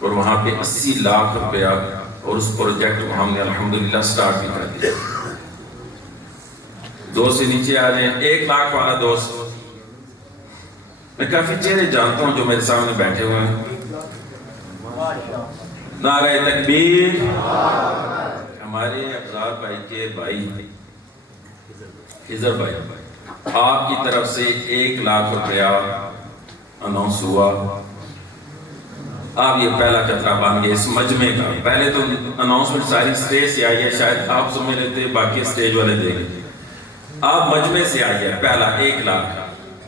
اور وہاں پہ 80 لاکھ روپیہ اور اس پروجیکٹ کو ہم نے الحمدللہ سٹارٹ بھی کر دیا. 2 سے نیچے آ جائیں. 1 لاکھ والا دوست میں کافی چہرے جانتا ہوں جو میرے سامنے بیٹھے ہوئے ہیں. نعرہ تکبیر. ہمارے افضال بھائی کے بھائی خضر بھائی آپ کی طرف سے 1 لاکھ روپیہ اناؤنس ہوا. آپ یہ پہلا قطرہ بن گئے اس مجمع کا. پہلے تو اناؤنسمنٹ ساری سٹیج سے آئی ہے, شاید آپ سمجھ لیتے باقی سٹیج والے دیں گے. آپ مجمع سے آئی ہے پہلا 1 لاکھ.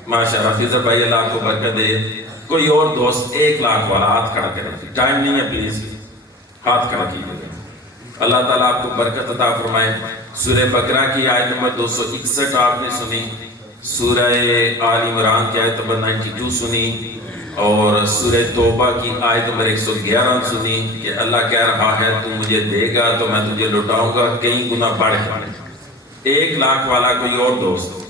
ماشاءاللہ خضر بھائی اللہ آپ کو برکت دے. کوئی اور دوست 1 لاکھ والا ہاتھ کھڑا کرے. ٹائم نہیں ہے, پلیز ہاتھ کھڑا کیجیے. اللہ تعالیٰ آپ کو برکت عطا فرمائے. سورہ بقرہ کی آیت نمبر 261 آپ نے سنی, سورہ آل عمران کی آیت نمبر 92 سنی, اور سورہ توبہ کی آیت نمبر 111 سنی کہ اللہ کہہ رہا ہے تو مجھے دے گا تو میں تجھے لوٹاؤں گا کئی گنا بڑھ کر. 1 لاکھ والا کوئی اور دوست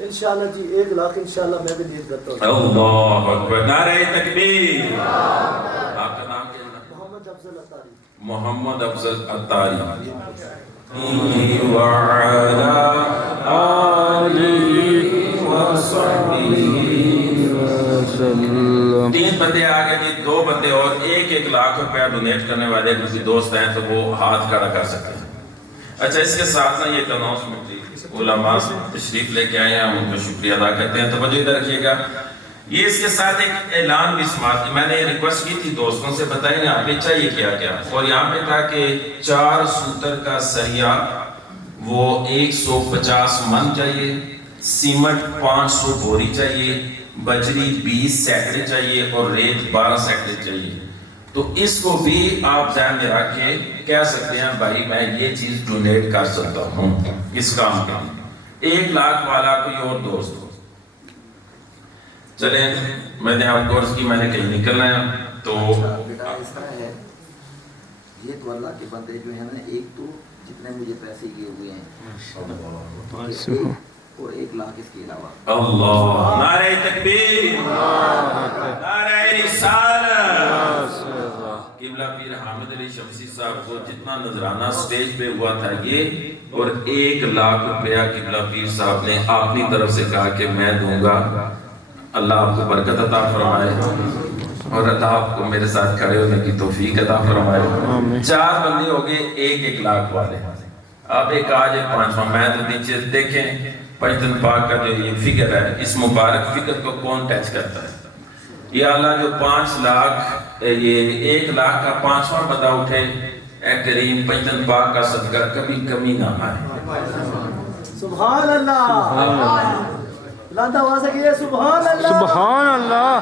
انشاءاللہ جی 1 لاکھ انشاءاللہ میں بھی نیت کرتا ہوں. اللہ اکبر. نعرہ تکبیر. آپ کا نام کیا ہے؟ محمد افضل اتاری. محمد افضل اتاری. وعلى آلہ وصحبہ وسلم. 3 بندے آگے بھی 2 بندے اور 1 لاکھ روپیہ ڈونیٹ کرنے والے کسی دوست ہیں تو وہ ہاتھ کھڑا کر سکتے ہیں. اچھا اس کے ساتھ نا یہ اناؤنسمنٹ تھی, علماء تشریف لے کے آئے ہیں, ہم ان کا شکریہ ادا کرتے ہیں. توجہ ادھر رکھیے گا. یہ اس کے ساتھ ایک اعلان بھی سماعت. میں نے ریکویسٹ کی تھی دوستوں سے بتائیں آپ نے چاہیے کیا کیا, اور یہاں پہ تھا کہ 4 سوتر کا سریا وہ 150 من چاہیے, سیمنٹ 500 بوری چاہیے, بجری 20 سیکڑے چاہیے اور ریت 12 سیکڑے چاہیے. تو اس کو بھی آپ ذہن میں رکھ کے کہہ سکتے ہیں بھائی میں یہ چیز ڈونیٹ کر سکتا ہوں اس کام کا. 1 لاکھ والا کوئی اور دوست ہو. چلیں میں نے آپ کو عرض کی میں نے کہیں نکلنا ہے تو اس طرح ہے یہ تو اللہ کے بندے جو ہیں نا, ایک تو جتنے مجھے پیسے کیے ہوئے ہیں اور 1 لاکھ اس کے علاوہ. اللہ. نعرہ تکبیر. نعرہ رسالت. قبلہ پیر حامد علی شمسی صاحب کو جتنا نذرانہ سٹیج پہ ہوا تھا یہ, اور 1 لاکھ روپیہ قبلہ پیر صاحب نے اپنی طرف سے کہا کہ میں دوں گا. اللہ آپ کو برکت عطا فرمائے اور اللہ آپ کو میرے ساتھ کھڑے ہونے کی توفیق عطا فرمائے. 4 بندے ہو گئے 1 لاکھ والے. اب ایک آج 5واں. میں تو نیچے دیکھیں پنجتن پاک کا جو یہ فکر ہے, اس مبارک فکر کو کون ٹچ کرتا ہے. یا اللہ جو 5 لاکھ یہ 1 لاکھ کا 5واں بندہ اٹھے, اے کریم پنجتن پاک کا صدقہ کبھی کمی نہ آئے. سبحان اللہ. لاندہ آواز ہے سبحان اللہ. سبحان اللہ.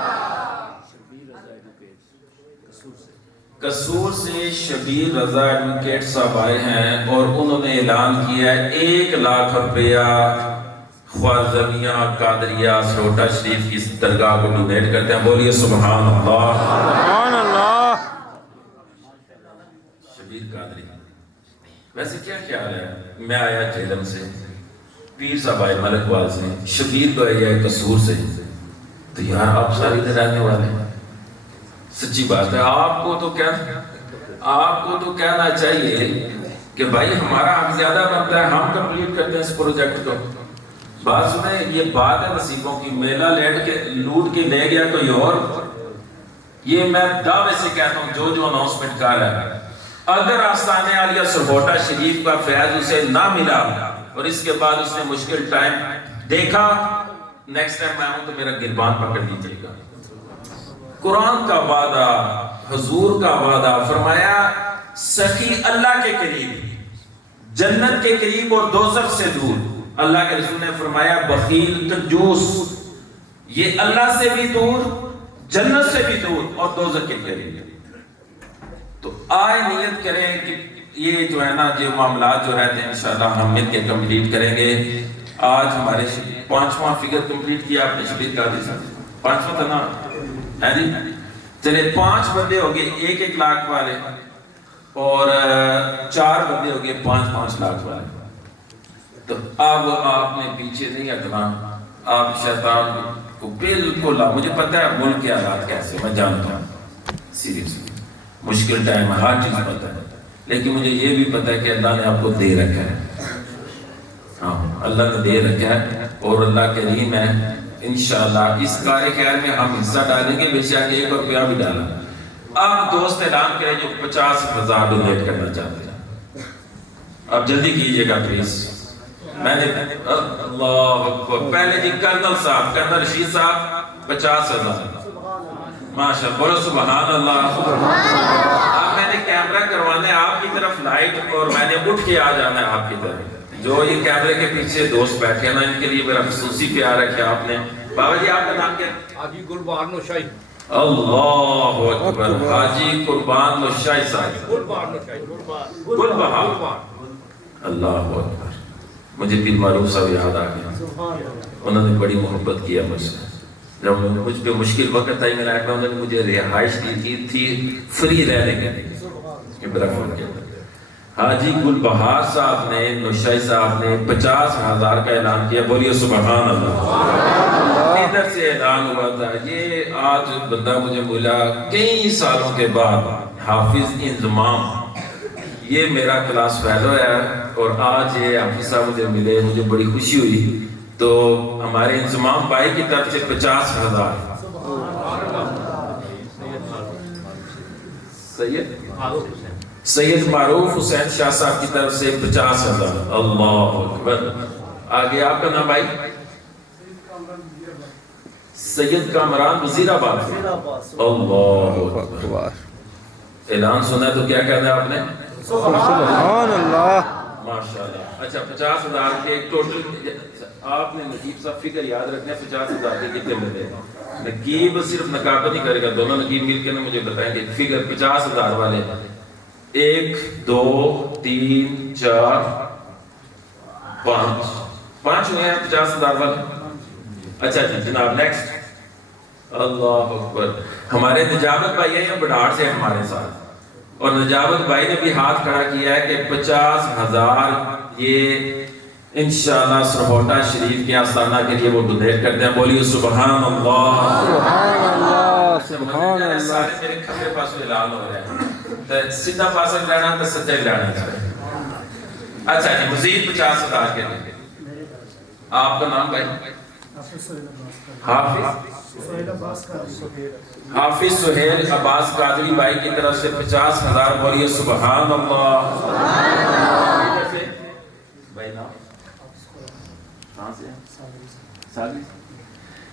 قصور سے شبیر رضا ایڈوکیٹ صاحب آئے ہیں اور انہوں نے اعلان کیا ہے 1 لاکھ روپیہ خوازمیہ قادریہ سروٹا شریف کی درگاہ کو ڈونیٹ کرتے ہیں. بولیے سبحان اللہ. سبحان اللہ. شبیر قادری. ویسے کیا خیال ہے, میں آیا جہلم سے, پیر صاحب آئے ملک وال سے, شبیر تو آئے قصور سے, تو یار آپ ساری ادھر رہنے والے ہیں. سچی بات ہے. آپ کو تو کہنا چاہیے کہ بھائی ہمارا حق زیادہ بنتا ہے, ہم کمپلیٹ کرتے ہیں اس پروجیکٹ کو. بات سنیں، یہ بات ہے نصیبوں کی. میلہ لیٹ کے لوٹ کے لے گیا کوئی اور. یہ میں دعوے سے کہتا ہوں جو اناؤنسمنٹ کر رہا ہے، اگر آستانہ عالیہ سرہوٹا شریف کا فیض اسے نہ ملا اور اس کے بعد اس نے مشکل ٹائم دیکھا، نیکسٹ ٹائم میں آؤں تو میرا گربان پکڑ لیجیے گا. قرآن کا وعدہ، حضور کا وعدہ، فرمایا سخی اللہ کے قریب، جنت کے قریب اور دوزخ سے دور. اللہ کے رسول نے فرمایا بخیل، کنجوس، یہ اللہ سے بھی دور، جنت سے بھی دور اور دوزخ کے قریب. تو آئے نیت کریں کہ یہ جو ہے نا جو معاملات جو رہتے ہیں انشاءاللہ ہم مل کے کمپلیٹ کریں گے. آج ہمارے 5واں فگر کمپلیٹ کیا آپ نے شبیر قادری صاحب، 5واں تھا نا ہے جی. چلے 5 بندے ہو گئے 1-1 لاکھ والے اور 4 بندے ہو گئے 5-5 لاکھ والے. تو اب آپ نے پیچھے نہیں ہٹنا. آپ شیطان کو بالکل، مجھے پتہ ہے ملک کے حالات کیسے، میں جانتا ہوں سیریسلی مشکل ٹائم ہے، ہر چیز پتہ ہے، لیکن مجھے یہ بھی پتہ ہے کہ اللہ نے آپ کو دے رکھا ہے. ہاں اللہ نے دے رکھا ہے اور اللہ کریم ہے. انشاءاللہ اس کار خیر میں ہم حصہ ڈالیں گے، بے شک 1 روپیہ بھی ڈالا. اب دوست اعلان کریں جو 50,000 ڈونیٹ کرنا چاہتے ہیں، اب جلدی کیجئے گا پلیز. میں نے اللہ اکبر، پہلے جی کرنل صاحب، کرنل رشید صاحب 50,000. ماشاءاللہ، بولو سبحان اللہ. اب میں نے کیمرہ کروانے آپ کی طرف لائٹ اور میں نے اٹھ کے آ جانا ہے آپ کی طرف. جو یہ کیمرے کے پیچھے دوست بیٹھے ہیں نا، ان کے لیے میرا خصوصی پیار رکھا آپ نے. بابا جی آپ کا نام کیا؟ حاجی گلبہار نوشائی. اللہ اکبر، حاجی قربان نوشائی صاحب. گلبہار. اللہ اکبر. مجھے پیر معروف صاحب یاد آ گیا، انہوں نے بڑی محبت کیا مجھ سے. جب مجھ پہ مشکل وقت آئی میرے انہوں نے مجھے رہائش دی تھی فری رہنے کے لیے. حاجی گلبہار صاحب نے، نوشائی صاحب نے 50,000 کا اعلان کیا. بولیے سبحان اللہ. ادھر سے اعلان ہوا تھا. یہ آج بندہ مجھے ملا کئی سالوں کے بعد، حافظ انضمام، یہ میرا کلاس فیلو ہے اور آج یہ حافظ صاحب مجھے ملے، مجھے بڑی خوشی ہوئی. تو ہمارے انضمام بھائی کی طرف سے 50,000. سید معروف حسین شاہ صاحب کی طرف سے 50,000. اللہ اکبر. آگے آپ کا نام بھائی؟ سید کامران وزیر آباد. اللہ اکبر. اعلان سنا ہے تو کیا کہنا ہے آپ نے؟ سبحان اللہ. ماشاءاللہ. اچھا 50,000 کے ٹوٹل آپ نے نقیب صاحب فکر یاد رکھنا ہے 50,000 کے کتنے ملے. نقیب صرف نقابت نہیں کرے گا، دونوں نقیب مل کے مجھے بتائیں گے فکر 50,000 والے. 1 2 3 4 5 ہوئے ہیں 50,000 والے. اچھا جی جناب نیکسٹ. اللہ اکبر. ہمارے نجابت بھائی ہیں بڑھاڑ سے ہمارے ساتھ، اور نجابت بھائی نے بھی ہاتھ کھڑا کیا ہے کہ 50,000 یہ انشاءاللہ سرہوٹا شریف کے آستانہ کے لیے وہ ڈونیٹ کرتے ہیں. بولیے سبحان اللہ. سبحان اللہ. سبحان اللہ. سارے میرے کھبے پاس اعلان ہو رہے ہیں تو سیدھا پاسا لینا تو سجا لینا چاہیے. اچھا جی مزید 50,000 کے لیے آپ کا نام بھائی؟ حافظ سہیل عباس قادری بھائی کی طرف سے 50,000. بولیے سبحان اللہ. بھائی نام کہاں سے ساگری؟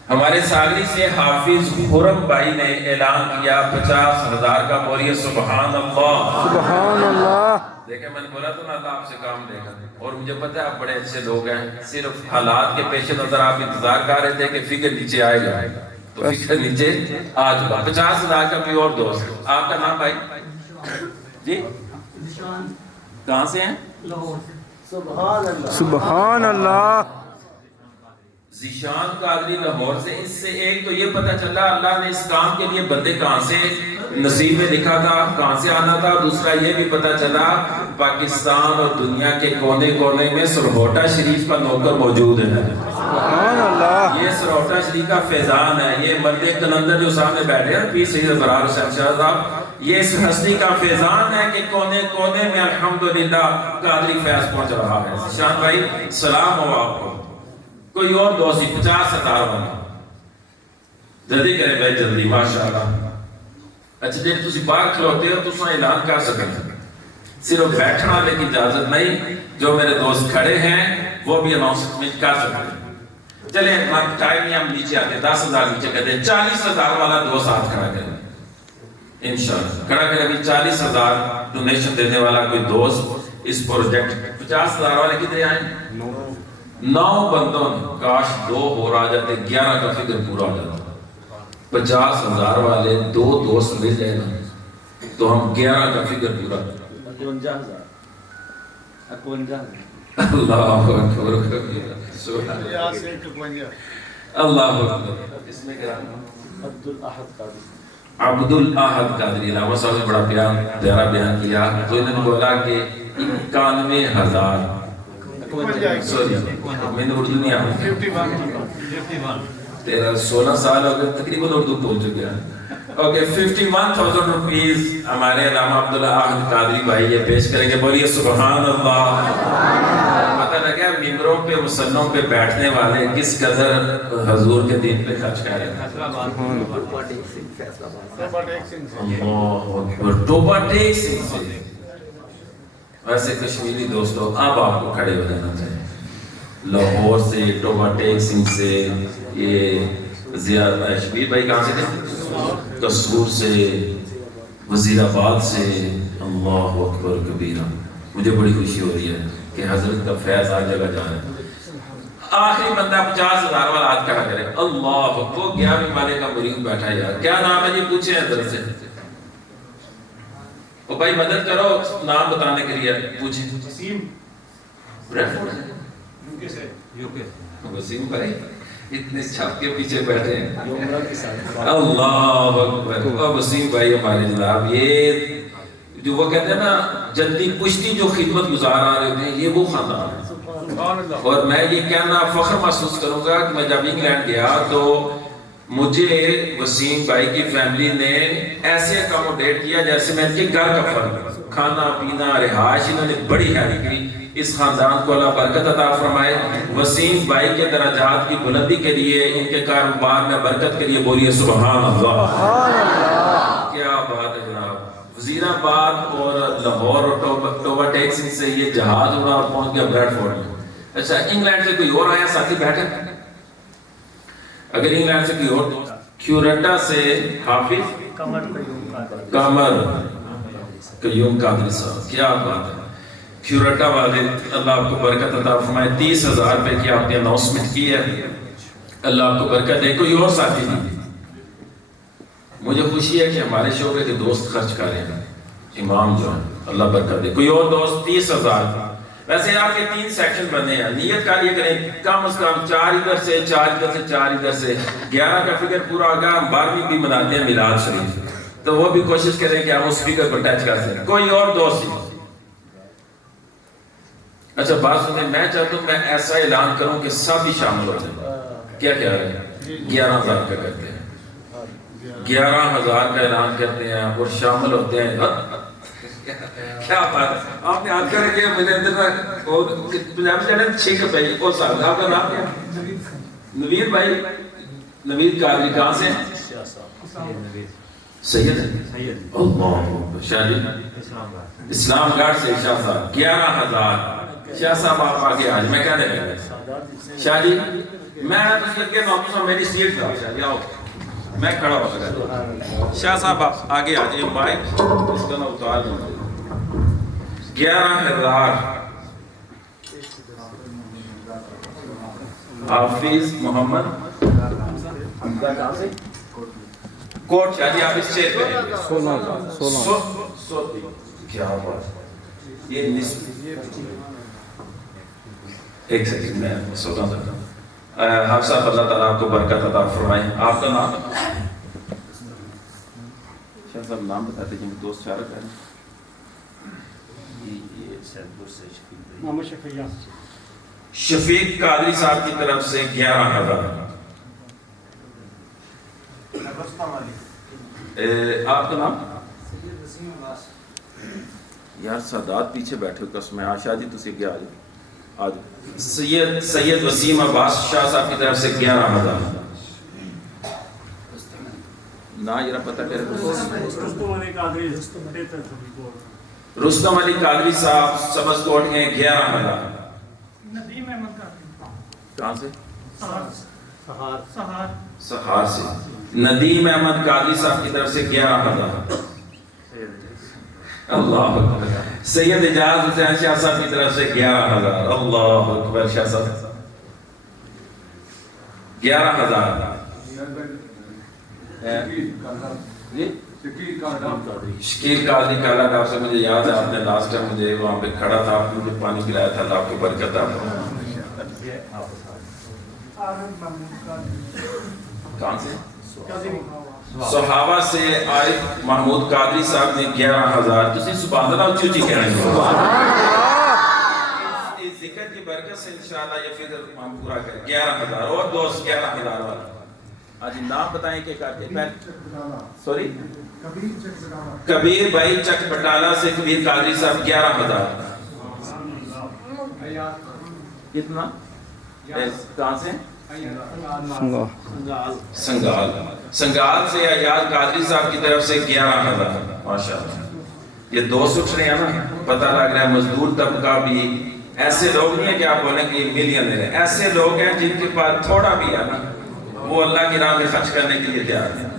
ہمارے ساگری سے حافظ خرم بھائی نے اعلان کیا 50,000 کا. بولیے سبحان اللہ. سبحان اللہ. دیکھیں میں نے بولا تو نا اللہ آپ سے کام لے گا، اور مجھے پتہ ہے آپ بڑے اچھے لوگ ہیں. صرف حالات کے پیش نظر آپ انتظار کر رہے تھے کہ فکر نیچے آئے گا، تو فکر نیچے آ چکا. 50,000 کا کوئی اور دوست. آپ کا نام بھائی جی کہاں سے ہیں؟ سبحان اللہ. سبحان اللہ. ذیشان قادری لاہور سے. اس سے ایک تو یہ پتہ چلا اللہ نے اس کام کے لیے بندے کہاں سے نصیب میں لکھا تھا، کہاں سے آنا تھا. دوسرا یہ بھی پتہ چلا پاکستان اور دنیا کے کونے کونے میں سرہوٹا شریف کا نوکر موجود ہے. سبحان اللہ. یہ سرہوٹا شریف کا فیضان ہے. یہ مرد کلندر جو سامنے بیٹھے ہیں پیر سید ابرار حسین شاہ صاحب، یہ اس ہستی کا فیضان ہے کہ کونے کونے میں الحمدللہ قادری فیض پہنچ رہا ہے. ذیشان بھائی سلام ہو آپ کو. کوئی اور دوست 50,000 والا جلدی کرے بھائی جلدی ماشاءاللہ. اچھا جی تسی باہر کھلوتے ہو تو اعلان کر سکتے صرف بیٹھنے والے کی اجازت نہیں. جو میرے دوست کھڑے ہیں وہ بھی اناؤنسمنٹ کر سکتے ہیں. چلیں ٹائم نہیں ہم نیچے آتے 10,000 نیچے کہتے ہیں. 40,000 والا دوست ہاتھ کھڑا کریں انشاءاللہ. کھڑا کریں ابھی 40,000 ڈونیشن دینے والا کوئی دوست اس پروجیکٹ. 50,000 والے کتنے آئیں؟ 9 بندوں نے. کاش 2 اور آ جاتے 11 کا فکر پورا ہو جاتا. 50,000 والے 2 دوست مل جائے نا تو ہم 11 کا فکر پورا. 52,000 اللہ اکبر اللہ اکبر. اس میں کیا عبد الاحد قادری علامہ صاحب نے بڑا پیارا بیان کیا. تو انہوں نے بولا کہ 91,000 سوری میں نے اردو نہیں آتا تیرا 16 سال ہو گئے تقریباً اردو پہنچ چکا ہے. اوکے 51,000 روپیز ہمارے علامہ عبدالاحد قادری بھائی یہ پیش کریں گے. بولیے سبحان اللہ. پتہ لگا ممبروں پہ مسلموں پہ بیٹھنے والے کس قدر حضور کے دین پہ خرچ کر رہے ہیں. ٹوبہ ٹیک سنگھ سے. ویسے کشمیری دوستو اب آپ کو کھڑے ہو جانا چاہیے. لاہور سے ٹوبہ ٹیک سنگھ سے یہ شبیر بھائی کہاں سے تھے؟ قصور سے وزیر آباد سے. اللہ اکبر کبیرہ. مجھے بڑی خوشی ہو رہی ہے کہ حضرت کا فیض ہر جگہ جا رہا ہے. آخری بندہ 50,000 والا ہاتھ کھڑا کرے. اللہ کو 11ویں والے کا مرید بیٹھا ہے یار. کیا نام ہے جی پوچھیں حضرت سے. او بھائی مدد کرو نام بتانے کے لیے پوچھیں. وسیم بھائی اتنے چھاپ کے پیچھے بیٹھے ہیں. اللہ اکبر. وسیم بھائی ہمارے جناب یہ جو وہ کہتے ہیں نا جدی پشتی جو خدمت گزار آ رہے ہیں یہ وہ خاندان ہے. اور میں یہ کہنا فخر محسوس کروں گا کہ میں جب انگلینڈ گیا تو مجھے وسیم بھائی کی فیملی نے ایسے اکاموڈیٹ کیا جیسے میں ان کے گھر کا فرد. کھانا پینا رہائش انہوں نے بڑی ہیاری کی. اس خاندان کو اللہ برکت عطا فرمائے. وسیم بھائی کے درجات کی بلندی کے لیے ان کے کاروبار میں برکت کے لیے بولیے سبحان اللہ. کیا بات ہے جناب. وزیر آباد اور لاہور اور ٹوبہ ٹیک سنگھ سے یہ جہاز اڑا اور پہنچ گیا بریڈ فورڈ میں. اچھا انگلینڈ سے کوئی اور آیا ساتھی بیٹھے؟ اگر انگلینڈ سے کوئی اور کیورٹا سے حافظ قمر قیوم قادری صاحب. کیا بات ہے. کیورٹا والے اللہ آپ کو برکت عطا فرمائے. 30,000 روپے کی آپ نے اناؤنسمنٹ کی ہے. اللہ آپ کو برکت دے. کوئی اور ساتھی نہیں. مجھے خوشی ہے کہ ہمارے شعبے کے دوست خرچ کر رہے ہیں. امام جو ہیں اللہ برکت دے. کوئی اور دوست 30,000. ویسے آپ کے 3 سیکشن بنے ہیں. نیت کا یہ کریں کم از کم 4 ادھر سے 4 ادھر سے 4 ادھر سے 11 کا فکر پورا ہوگا. ہم 12ویں بھی مناتے ہیں میلاد شریف تو وہ بھی کوشش کریں کہ ہم اس فکر کو ٹچ کر سکیں. کوئی اور دوست نہیں. اچھا بات سنیں. میں چاہتا ہوں میں ایسا اعلان کروں کہ سب ہی شامل ہو جائیں. کیا کہہ رہے ہیں؟ 11,000 کا کرتے ہیں. 11,000 کا اعلان کرتے ہیں اور شامل ہوتے ہیں. کیا بات ہے. آپ نے ہاتھ کریں گے میرے اندر پنجابی چینل 6 روپے اور صاحب آپ کا نام کیا؟ نوید بھائی. نوید قادری کہاں سے ہیں؟ سید ہے. اللہ شاہ جی اسلام گڑھ سے. شاہ صاحب 11,000. شاہ صاحب آپ آگے آج میں کہنے لگا شاہ جی میں اس کے نام میری سیٹ تھا. شاہ جی آؤ میں کھڑا ہو سکتا. شاہ صاحب آپ آگے آ جائیں. مائک اس کا نام اتار دوں. 11,000 حافظ محمد کوٹ. شاہ جی آپ اس چیز پہ 16,000. کیا بات. یہ ایک سیکنڈ میں سوچا سکتا ہوں. حافظ صاحب اللہ تعالیٰ آپ کو برکت عطا فرمائے. آپ کا نام شاہ صاحب نام بتاتے ہیں دوست چارہ کریں. شفیق قادری صاحب کی طرف سے 11,000. آپ کا نام یار سادات پیچھے بیٹھے ہو. قسم ہے. آشا جی تسی کیا آ جائے. سید وسیم عباس شاہ صاحب کی طرف سے 11,000. نا یہ پتہ کرے رستم علی قادری صاحب سبز کوٹ ہیں 11,000. کہاں سے؟ سہار سے. ندیم احمد قادری صاحب کی طرف سے 11,000. اللہ اکبر. سید اجاز حسین شاہ صاحب کی طرف سے 11,000. اللہ اکبر. شاہ صاحب 11,000. شکیل قادری کالا ڈاکٹر سے مجھے یاد ہے آپ نے لاسٹ ٹائم مجھے وہاں پہ کھڑا تھا آپ نے مجھے پانی پلایا تھا. اللہ آپ کو برکت آپ کہاں سے؟ صحابہ سے عارف محمود قادری صاحب نے 11,000. تسی سبحان اللہ اچھی اچھی کہنے اس ذکر کی برکت سے انشاءاللہ یہ فکر ہم پورا کریں. 11,000 اور دوست 11,000 والا. آج نام بتائیں کہ سوری کبیر بھائی چک بٹالہ سے کبیر قادری صاحب 11,000. کتنا؟ کہاں سے؟ سنگال. سنگال سے ایاز قادری صاحب کی طرف سے 11,000. ماشاءاللہ. یہ دوست اٹھ رہے ہیں نا, پتہ لگ رہا ہے مزدور طبقہ بھی ایسے لوگ نہیں ہیں کہ آپ بولیں کہ یہ ملینئر ہیں. ایسے لوگ ہیں جن کے پاس تھوڑا بھی ہے نا وہ اللہ کی راہ میں خرچ کرنے کے لیے تیار ہیں.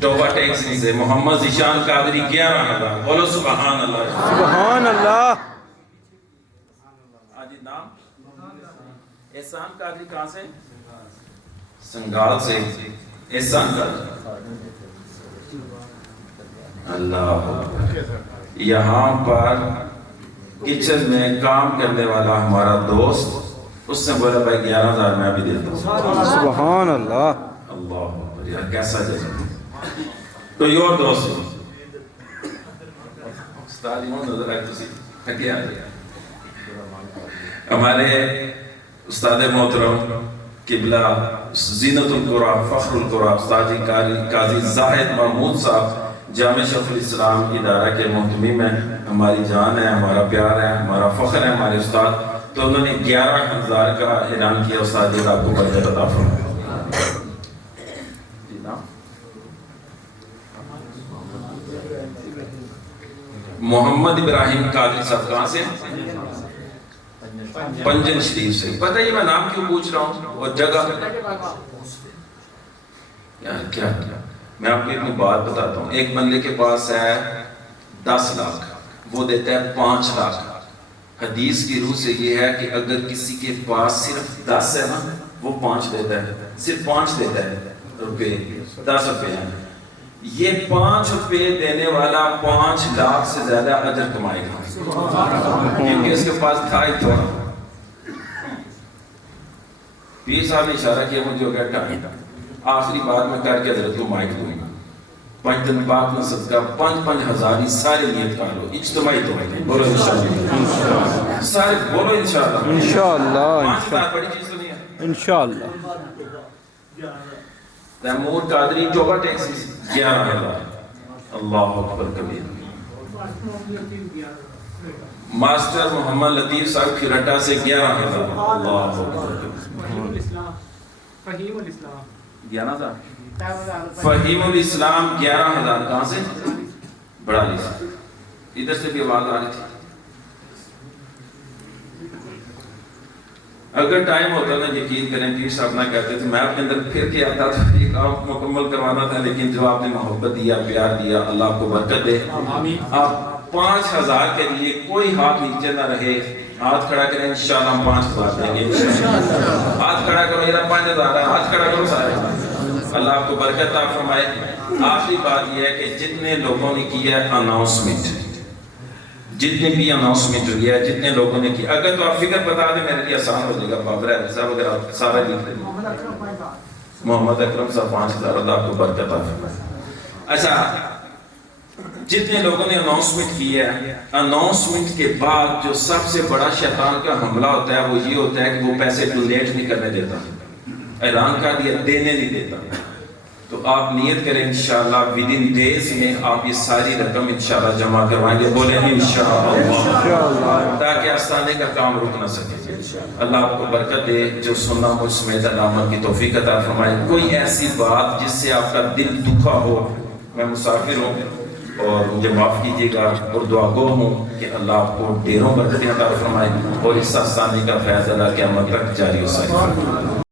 توبہ ٹیکسی سے محمد ذیشان قادری 11,000. بولو سبحان اللہ. سبحان اللہ. آج نام احسان قادری کہاں سے؟ سنگال سے. احسان قادری. اللہ. یہاں پر کچن میں کام کرنے والا ہمارا دوست اس نے بولا بھائی 11,000 میں بھی دیتا ہوں. سبحان اللہ. اللہ یار کیسا جذب. کوئی اور دوست استاد ایمان نظر آئے تسی تھکے آ گیا. ہمارے استاد محترم قبلہ زینت القرآن فخر القرآن استاد قاضی زاہد محمود صاحب جامع شیخ الاسلام ادارہ کے محتمیم ہیں. ہماری جان ہے, ہمارا پیار ہے, ہمارا فخر ہے ہمارے استاد. تو انہوں نے 11,000 کا اعلان کیا. استاد جی آپ کو برکت عطا فرمائے. محمد ابراہیم قادری صاحب کہاں سے؟ پنجن شریف سے. پتہ ہی میں نام کیوں پوچھ رہا ہوں اور جگہ یار کیا میں آپ کو ایک بات بتاتا ہوں. ایک بندے کے پاس ہے 10 لاکھ وہ دیتا ہے 5 لاکھ. حدیث کی روح سے یہ ہے کہ اگر کسی کے پاس صرف 10 ہے نا وہ 5 دیتا ہے. صرف 5 دیتا ہے روپے 10 روپے ہیں. یہ 5 روپے دینے والا 5 لاکھ سے زیادہ اجر کمائے گا کیونکہ اس کے پاس تھا ہی تھوڑا. پیر صاحب نے اشارہ کیا مجھے ہو گیا ٹائم. آخری بات میں کر کے حضرت کو مائک دوں گا. 5 دن پاک میں صدقہ 5,000 ہی سارے نیت کر لو اجتماعی تو بولو انشاءاللہ. سارے بولو انشاءاللہ. انشاءاللہ. 5,000 بڑی چیز تو نہیں ہے. انشاءاللہ. تیمور قادری توبہ ٹیکسی 11,000. اللہ اکبر کبیر. ماسٹر محمد لطیف صاحب کھرٹا سے 11,000. اللہ اکبر کبیر. فہیم الاسلام 11,000. کہاں سے؟ بڑالی سے. ادھر سے بھی آواز آ رہی تھی. اگر ٹائم ہوتا نا یقین کریں پیر صاحب نہ کہتے تھے میں اپنے اندر پھر کے آتا تھا یہ کام مکمل کروانا تھا. لیکن جو آپ نے محبت دیا پیار دیا اللہ آپ کو برکت دے. آپ 5,000 کے لیے کوئی ہاتھ نیچے نہ رہے. ہاتھ کھڑا کریں انشاءاللہ ہم 5,000 دیں گے. ہاتھ کھڑا کرو یہ 5,000 ہے. ہاتھ کھڑا کرو سارے. اللہ آپ کو برکت عطا فرمائے. آخری بات یہ ہے کہ جتنے لوگوں نے کی ہے اناؤنسمنٹ جتنے بھی اناؤنسمنٹ ہوئی ہے جتنے لوگوں نے کی اگر تو آپ فکر بتا دیں میرے لیے آسان ہو جائے گا. بابر صاحب اگر آپ سارا لکھ دیں. محمد اکرم صاحب 5,000. اللہ آپ کو برکت عطا فرمائے. اچھا جتنے لوگوں نے اناؤنسمنٹ کی ہے اناؤنسمنٹ کے بعد جو سب سے بڑا شیطان کا حملہ ہوتا ہے وہ یہ ہوتا ہے کہ وہ پیسے ڈونیٹ نہیں کرنے دیتا. اعلان کر دیا دینے نہیں دیتا. تو آپ نیت کریں انشاءاللہ ودن ڈیز میں آپ یہ ساری رقم انشاءاللہ جمع کروائیں گے. بولیں انشاءاللہ, تاکہ آستانے کا کام رک نہ سکے. اللہ آپ کو برکت دے, جو سننا مجھ سمیت علامت کی توفیق عطا فرمائے. کوئی ایسی بات جس سے آپ کا دل دکھا ہو, میں مسافر ہوں اور مجھے معاف کیجیے گا, اور دعا گو ہوں کہ اللہ آپ کو ڈھیروں برکتیں عطا فرمائے اور اس آستانے کا فیض اللہ قیامت تک جاری ہو سکے.